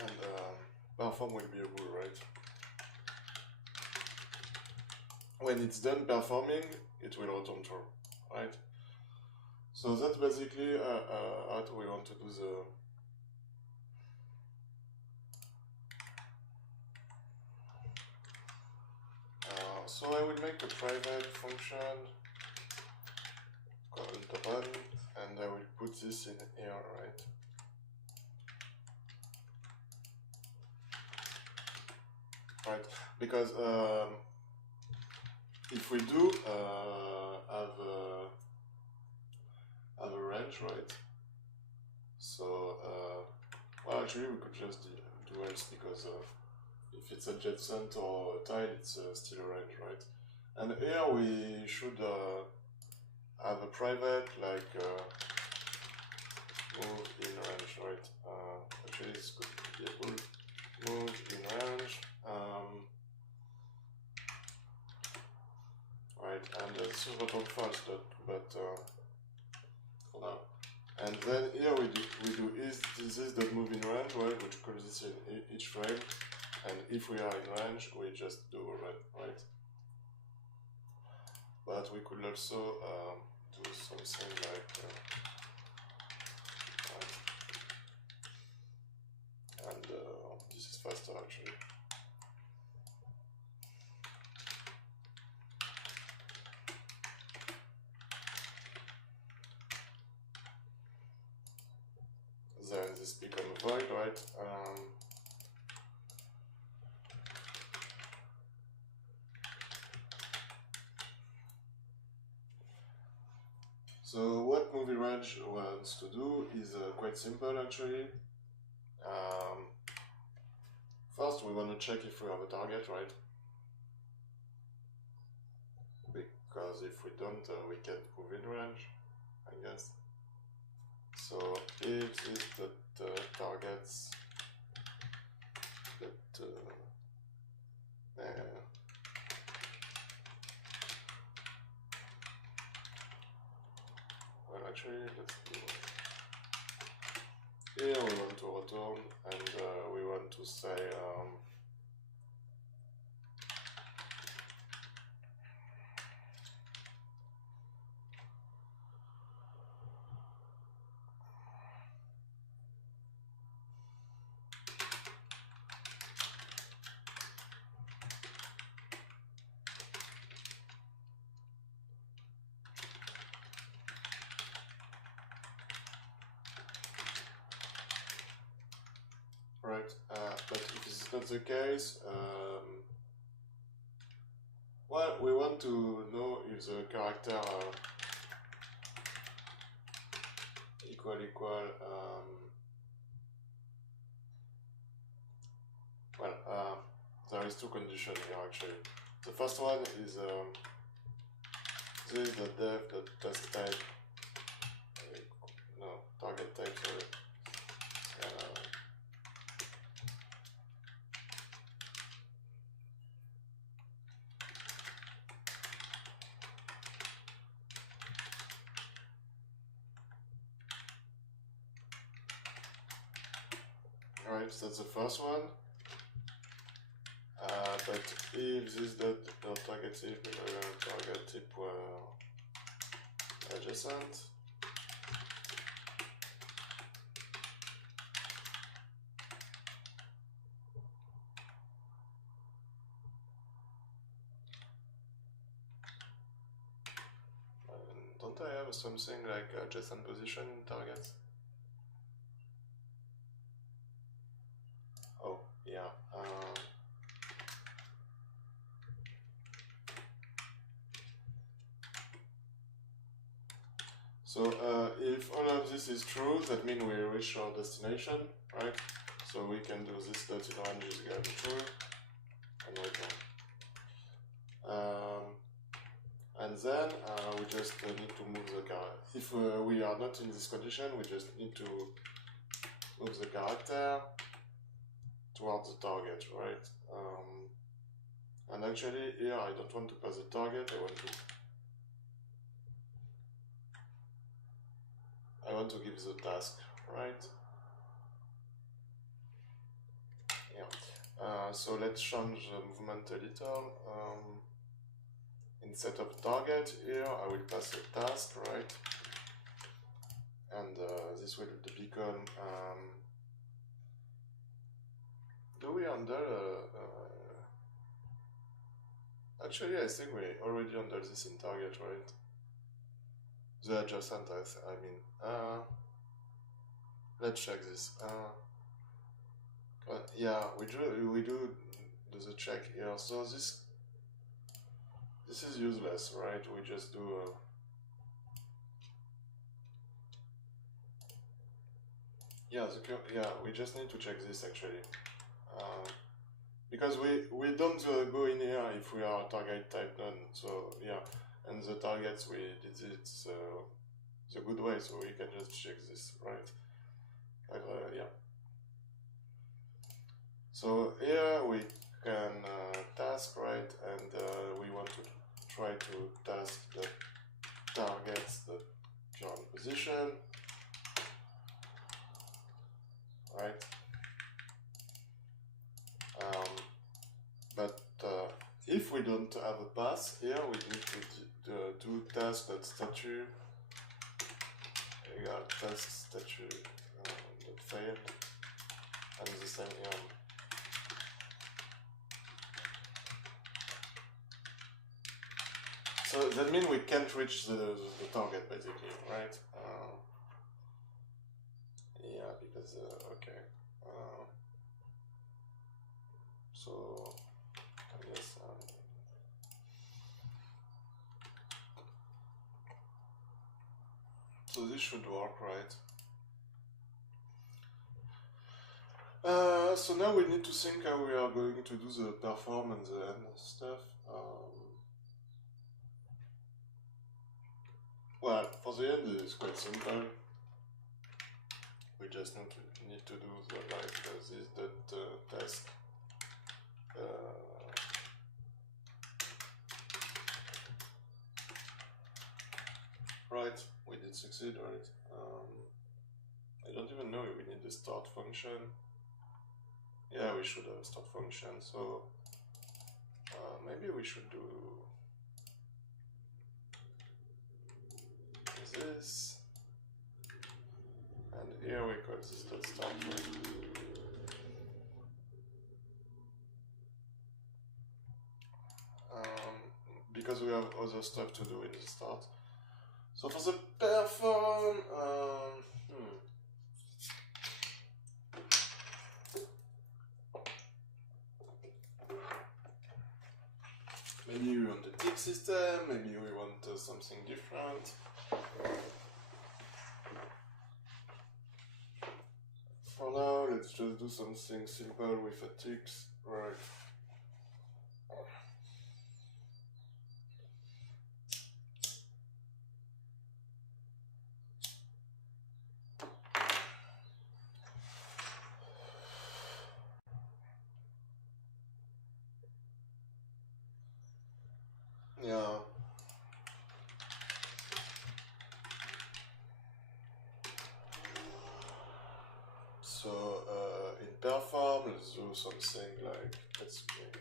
And perform will be a bool, right? When it's done performing, it will return true, right? So that's basically how we want to do the so I will make a private function called run, and I will put this in here, right? Right, because if we do have a range, right? So well, actually we could just do else, because if it's adjacent or a tile, it's still a range, right? And here we should have a private, like move in range, right? Actually, this could be a bool, move in range, right? And this is return false, but for now. And then here we do is this dot move in range, right? Which calls this in each frame. And if we are in range, we just do a run, right? But we could also do something like and this is faster actually. Then this become a void, right? So what movie range wants to do is quite simple actually. First we want to check if we have a target, right? Because if we don't, we can't move in range, I guess. So if this the targets that well, actually, let's do here we want to return, and we want to say not the case, well, we want to know if the character equal, well, there is two conditions here actually. The first one is this is the dev.task type, no, target type, sorry. Alright, that's the first one. But if this target type were adjacent, don't I have something like adjacent position in targets? Oh, yeah. So if all of this is true, that means we reach our destination, right? So we can do this dot in orange is going to be true, and right now. And then we just need to move the character. If we are not in this condition, we just need to move the character towards the target, right? And actually here I don't want to pass the target, I want to give the task, right? Yeah. So let's change the movement a little. Instead of target here, I will pass a task, right? And this will become. Do we handle? Actually, I think we already handle this in target, right? The adjacent, I mean. Let's check this. Yeah, we do the check here. So this is useless, right? We just do. Yeah, we just need to check this actually, because we don't go in here if we are target type none. So yeah, and the targets we did it the good way, so we can just check this, right? Yeah. So here we can task, right, and we want to try to task the targets the current position, right? But if we don't have a pass here, we need to do task.statue equal task statue that failed, and the same here. So that means we can't reach the target basically, right? Yeah, because okay. So I guess so this should work, right? So now we need to think how we are going to do the perform and the end stuff. Well, for the end it's quite simple. We just need to do the this task. Right, we did succeed, right? I don't even know if we need the start function. Yeah, we should have a start function, so maybe we should do this, and here we call this dot start, right? Because we have other stuff to do in the start. So for the perform, Maybe we want the tick system, maybe we want something different. For now, let's just do something simple with a ticks, right? Yeah. So in perform, let's do something like, let's maybe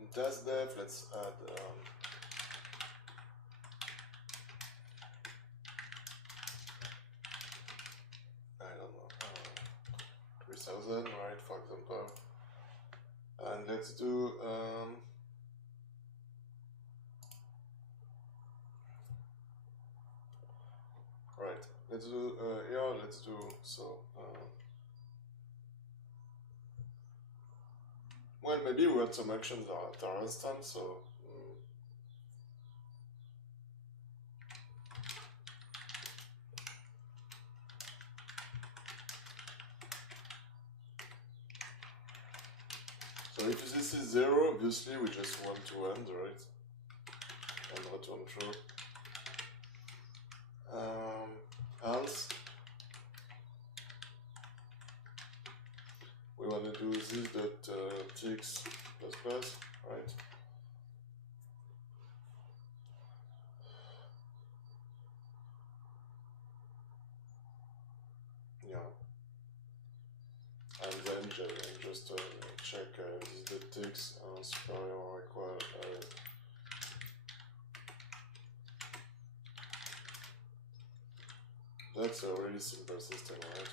in task def, let's add I don't know, 3000, right, for example. And let's do right, let's do yeah, let's do so well, maybe we had some actions that are instant, so so if this is 0, obviously we just want to end, right? And return true. Else we want to do this tx plus plus, right? Yeah. And then just check is the tx superior or equal. That's a really simple system, right?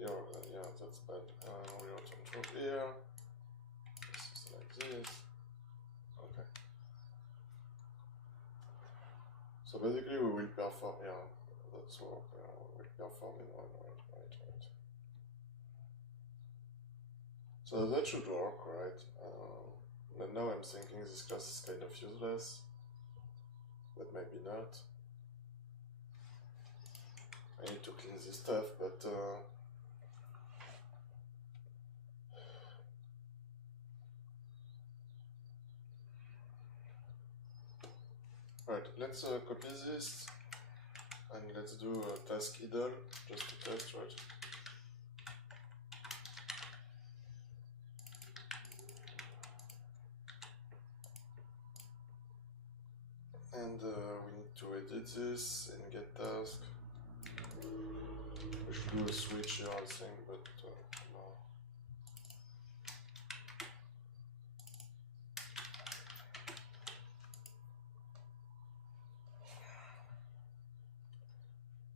Yeah, that's bad. We return true here. This is like this. Okay. So basically, we will perform. Yeah, that's work. We'll perform in one, right. So that should work, right? But now I'm thinking this class is kind of useless, but maybe not. I need to clean this stuff, but right, let's copy this and let's do a task idle just to test, right? And we need to edit this in get task. We should do a switch here, I think, but no.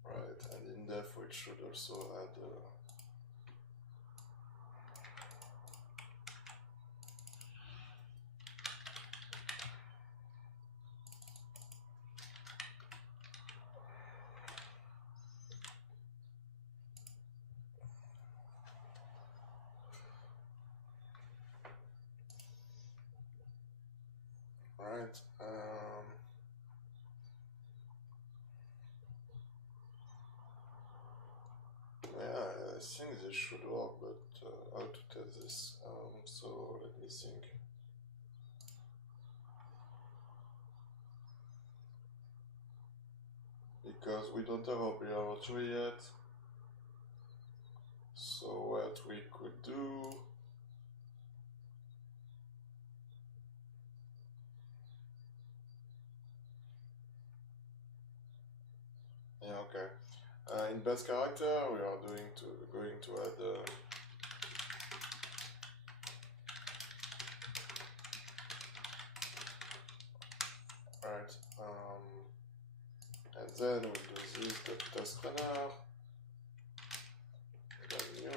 Right, and in def we should also add right. Yeah, I think this should work, but how to test this? So let me think. Because we don't have our laboratory yet, so what we could do, yeah, okay. In base character, we are going to add right, and then we'll do this task runner, then new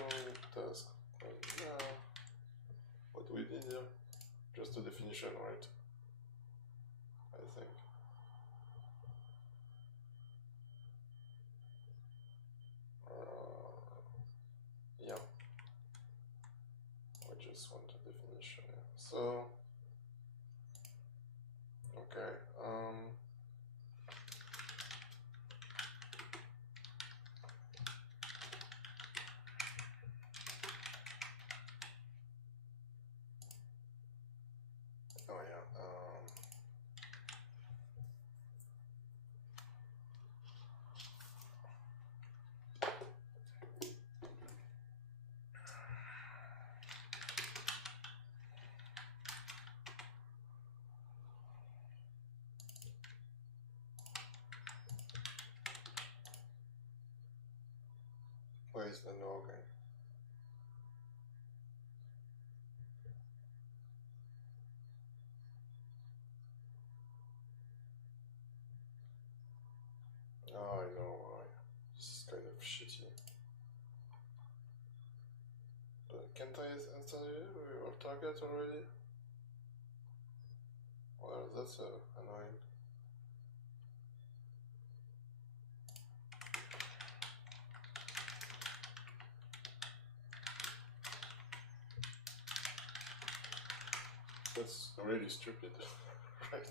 task runner, in here? Just a definition, right? I think. Yeah. I just want a definition. So, okay. Oh yeah. Where is the noggin? Oh, I know why. This is kind of shitty. But can't I answer your target already? Well, that's annoying. That's really stupid, right?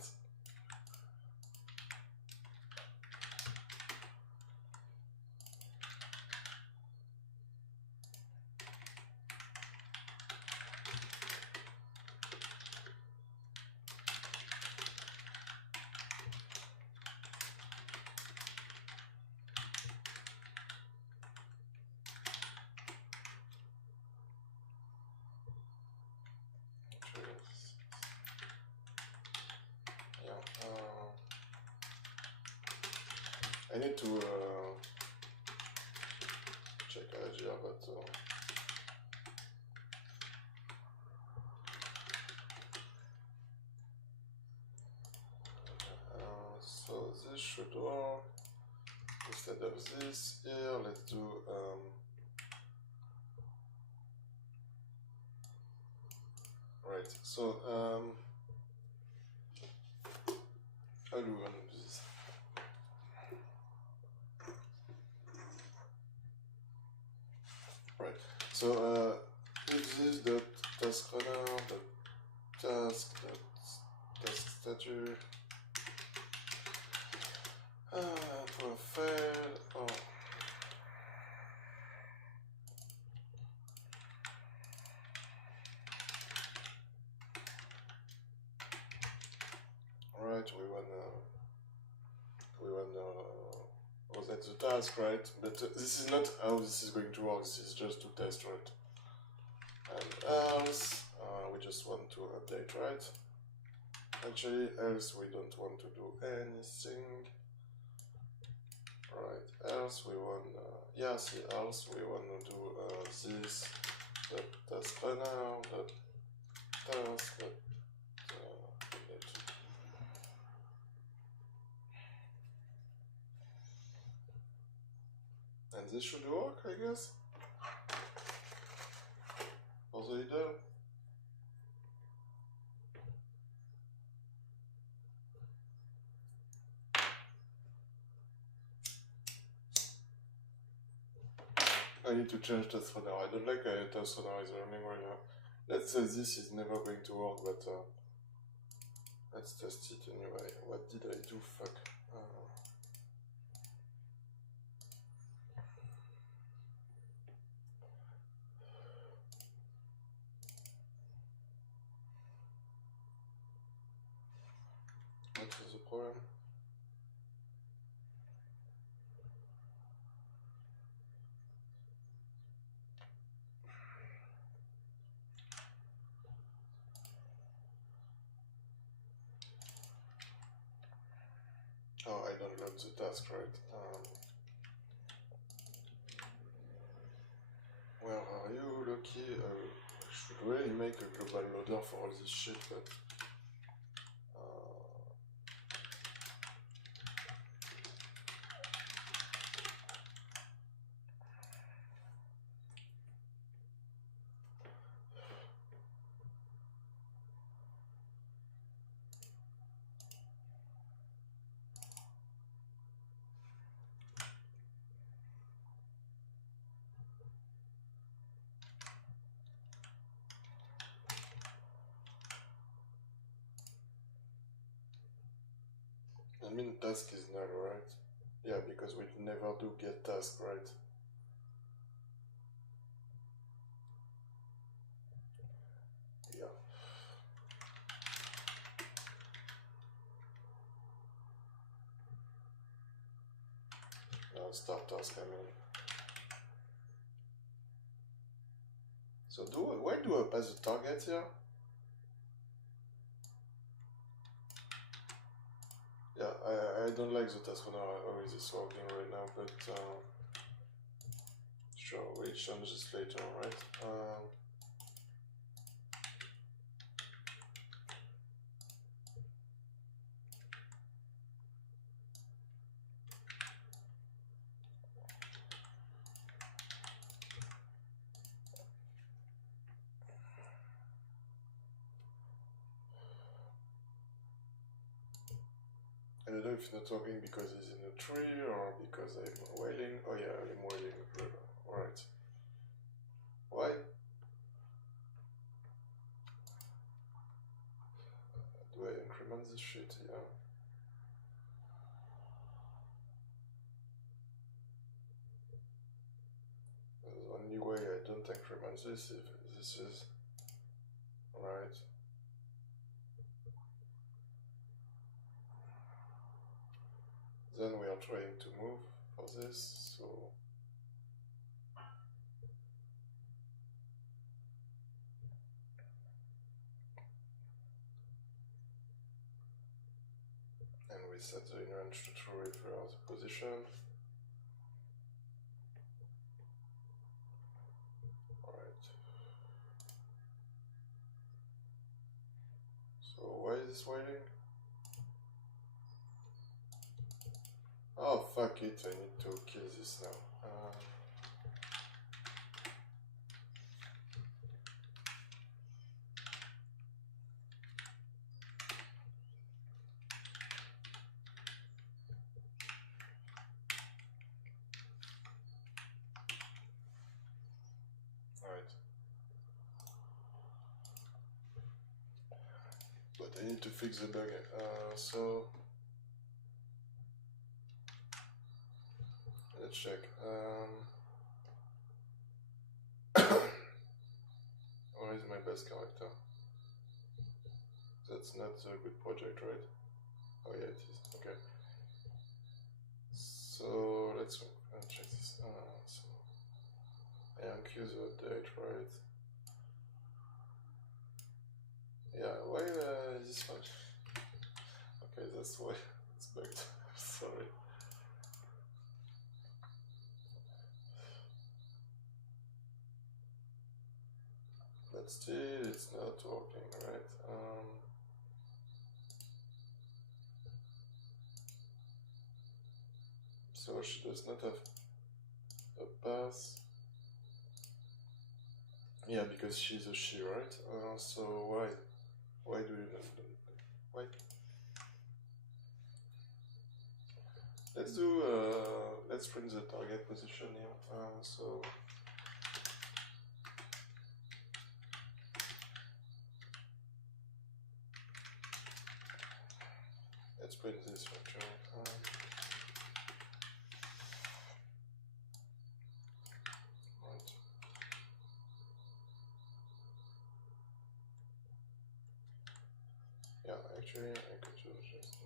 Yeah. I need to check Agia, but so this should work. Instead of this here, let's do right. So how do we want to do this? Right. So if this dot task runner dot task stature profile. Oh. Right, we wanna rotate the task, right? But this is not how this is going to work. This is just to test, right? And else, we just want to update, right? Actually, else we don't want to do anything. Right, else we want, yeah, see, else we want to do this, that task runner, that task, that and this should work, I guess, for the leader. I need to change task runner. I don't like task runner is running right now. Let's say this is never going to work, but let's test it anyway. What did I do? Fuck. What was the problem? Oh, I don't learn the task, right? Where are you, Loki? I should really make a global loader for all this shit, but admin task is null, right? Yeah, because we never do get task, right? Yeah. Now start task, I mean. So why do I pass the target here? Yeah, I don't like the task owner how it is working right now, but sure, we'll change this later, right? I don't know if he's not talking because he's in a tree or because I'm wailing. Oh yeah, I'm wailing. Alright. Why? Do I increment this shit? Yeah. The only way I don't increment this if this is right. Then we are trying to move for this, so and we set the inrange to true refer the position. Alright. So why is this waiting? Oh fuck it, I need to kill this now. Alright. But I need to fix the bug. So let's check. Where is my best character? That's not a good project, right? Oh yeah, it is. Okay. So let's check this. So I accuse the date, right? Yeah. Why is this one? Okay, that's why it's bugged. Sorry. But still, it's not working, right? So she does not have a pass. Yeah, because she's a she, right? So why? Why do you not? Why? Let's do. Let's print the target position here. So. Let's print this vector. Right. Yeah, actually, I could just.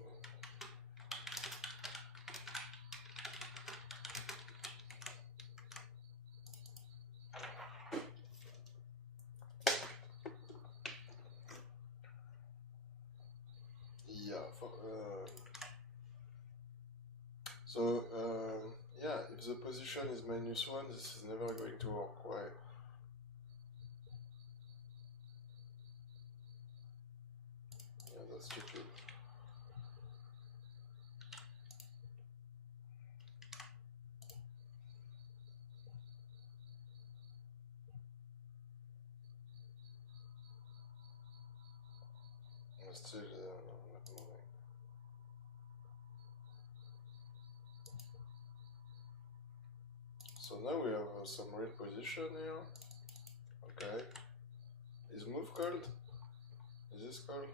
Yeah. So yeah, if the position is -1, this is never going to work. Why? Yeah, that's stupid. Still not moving. So now we have some real position here. Okay. Is move called? Is this called?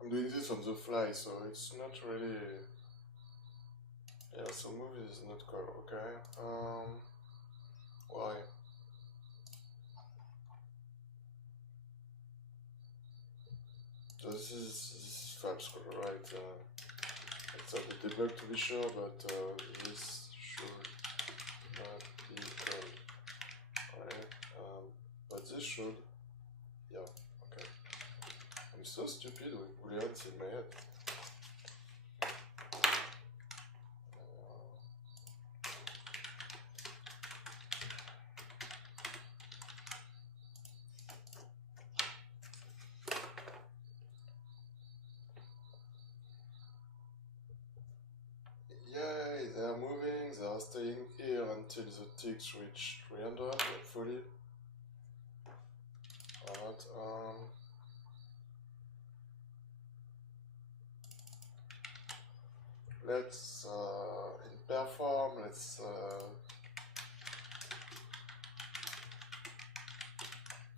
I'm doing this on the fly, so it's not really. Yeah, so move is not called, okay. Why? So this is Fab's code, right? Let's have the debug to be sure, but this should not be called. Right? But this should. Yeah, okay. I'm so stupid with booleans in my head. Yay, they are moving, they are staying here until the ticks reach 300, hopefully. Alright, let's, in perform, let's,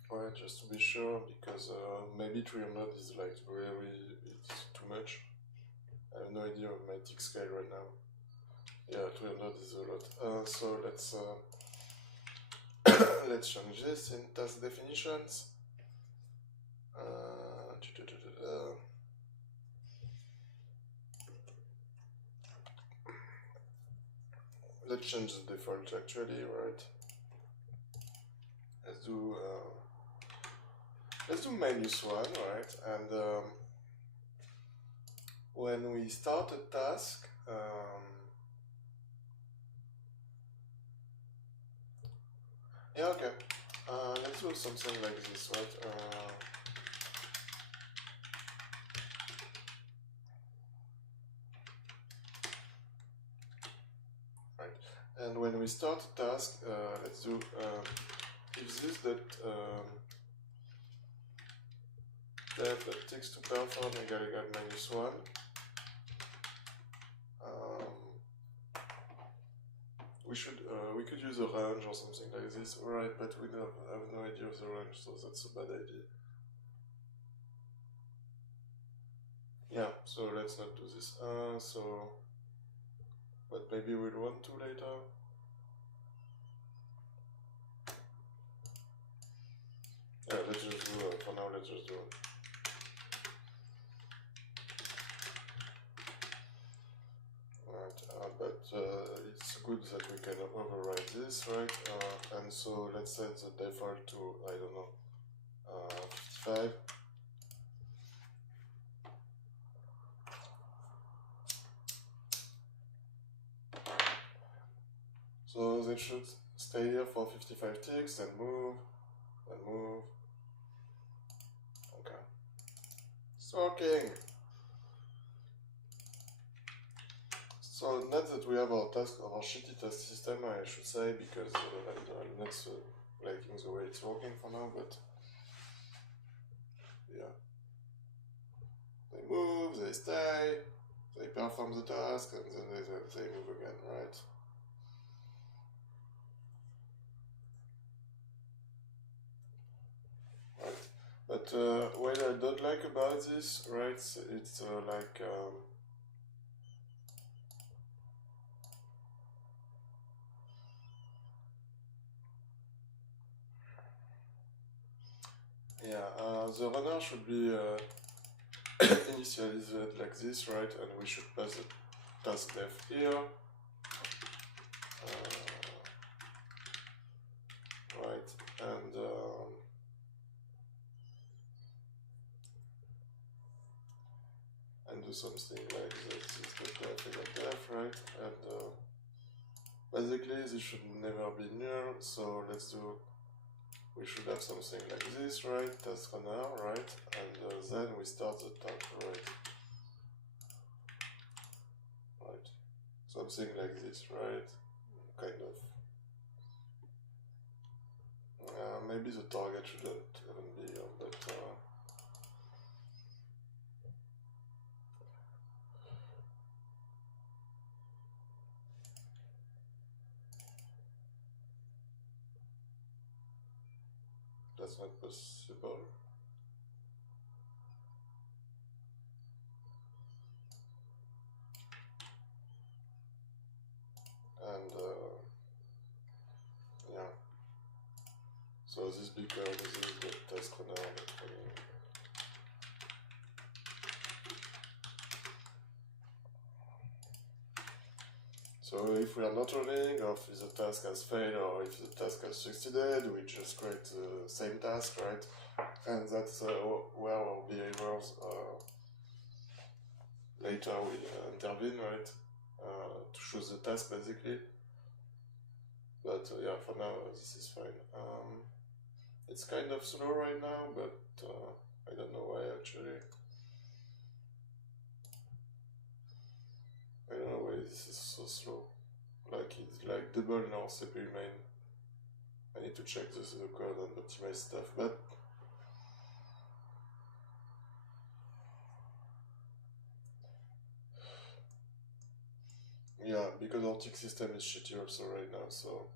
well, just to be sure, because maybe 300 is like really, it's too much. I have no idea of my tick scale right now. Yeah, 300 is a lot. So let's let's change this in task definitions. Let's change the default actually, right? Let's do -1, right? And when we start a task, yeah, okay. Let's do something like this, right? Right. And when we start a task, let's do if this that that takes to perform equal -1. We could use a range or something like this, right? But we have no idea of the range, so that's a bad idea. Yeah, so let's not do this. But maybe we'll want to later. Yeah, let's just do it. For now, let's just do it. Right, but it's good that we can override this, right? And so let's set the default to, I don't know, 55. So they should stay here for 55 ticks and move, and move. Okay. Sorting. So not that we have our shitty task system, I should say, because I'm not liking the way it's working for now, but yeah. They move, they stay, they perform the task, and then they move again, right? Right. But what I don't like about this, right, it's like yeah, the runner should be initialized like this, right? And we should pass the task def here. Right, and do something like that. This is the def and def, right? And basically, this should never be null. So let's do. We should have something like this, right? Task runner, right? And then we start the task, right? Right. Something like this, right? Kind of. Maybe the target shouldn't even be here, but that's not possible. So this becomes the task runner. So if we are not running, or if the task has failed, or if the task has succeeded, we just create the same task, right? And that's where our behaviors later will intervene, right? To show the task basically. But yeah, for now this is fine. It's kind of slow right now, but I don't know why actually. I don't know why this is so slow. Like it's like double now CPU main. I need to check the code and optimize stuff, but yeah, because our tick system is shitty also right now, so.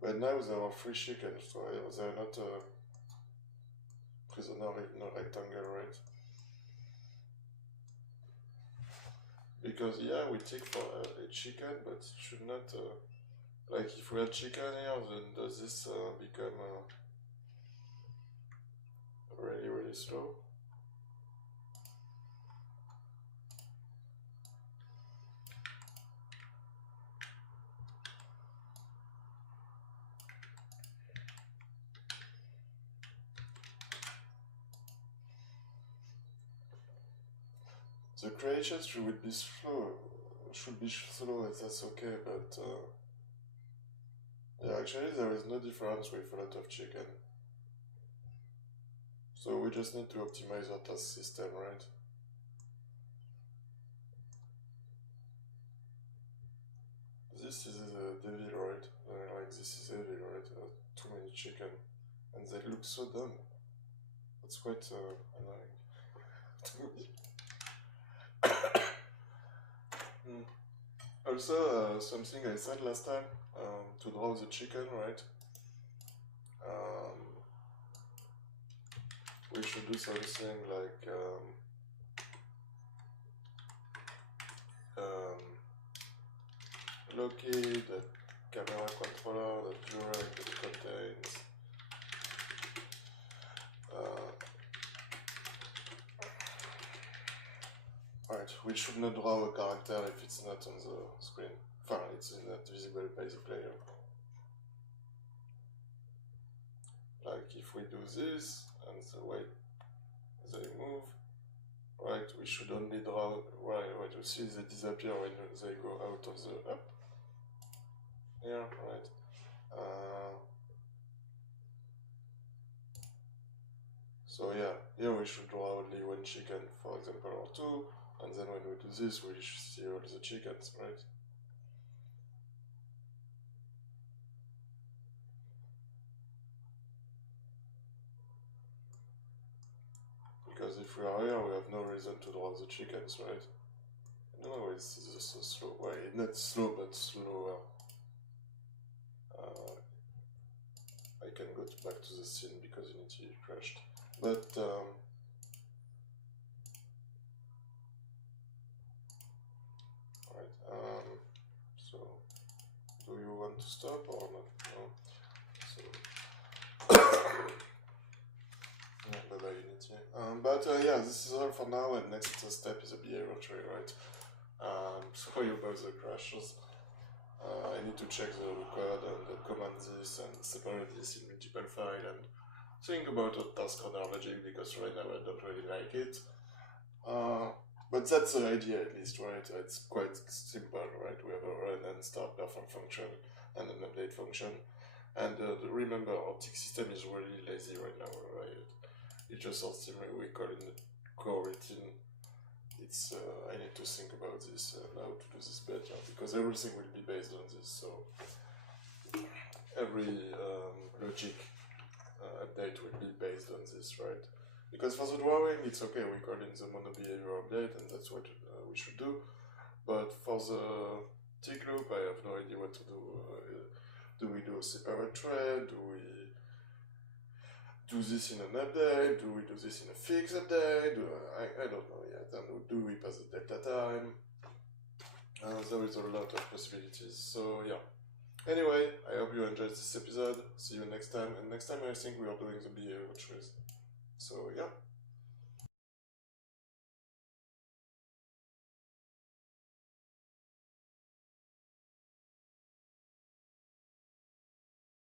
But now they are free chicken, so they're not prisoner in a rectangle, right? Because yeah, we tick for a chicken, but it should not. Like if we had chicken here, then does this become really slow? The creation should be slow. That's okay, but yeah, actually there is no difference with a lot of chicken. So we just need to optimize our task system, right? This is devil, right? Like this is evil, right? Too many chicken, and they look so dumb. That's quite annoying to me. Also, something I said last time, to draw the chicken, right? We should do something like locate the camera controller, the drawing that contains right, we should not draw a character if it's not on the screen. Fine, it's not visible by the player. Like if we do this, and the way they move, right, we should only draw, right, you see they disappear when they go out of the up. Yeah, right. So yeah, here we should draw only one chicken, for example, or two, and then when we do this, we should see all the chickens, right? Because if we are here, we have no reason to draw the chickens, right? No, it's so slow. Well, not slow, but slower. I can go back to the scene because Unity crashed. But right. So, do you want to stop or not? No. So, yeah, bye bye Unity. But yeah, this is all for now. And next step is a behavior tree, right? Sorry about the crashes. I need to check the code and command this and separate this in multiple files and think about a task runner logic because right now I don't really like it. But that's the idea at least, right? It's quite simple, right? We have a run and start perform function and an update function. And remember, our tick system is really lazy right now, right? It's just something we call in the core routine. It's I need to think about this now to do this better because everything will be based on this. So every logic update will be based on this, right? Because for the drawing, it's okay. We call in the mono behavior update, and that's what we should do. But for the tick loop, I have no idea what to do. Do we do a separate thread? Do we do this in an update? Do we do this in a fixed update? I don't know yet. And do we pass the delta time? There is a lot of possibilities. So yeah, Anyway, I hope you enjoyed this episode. See you next time. And next time I think we are doing the behavior choice. So yeah.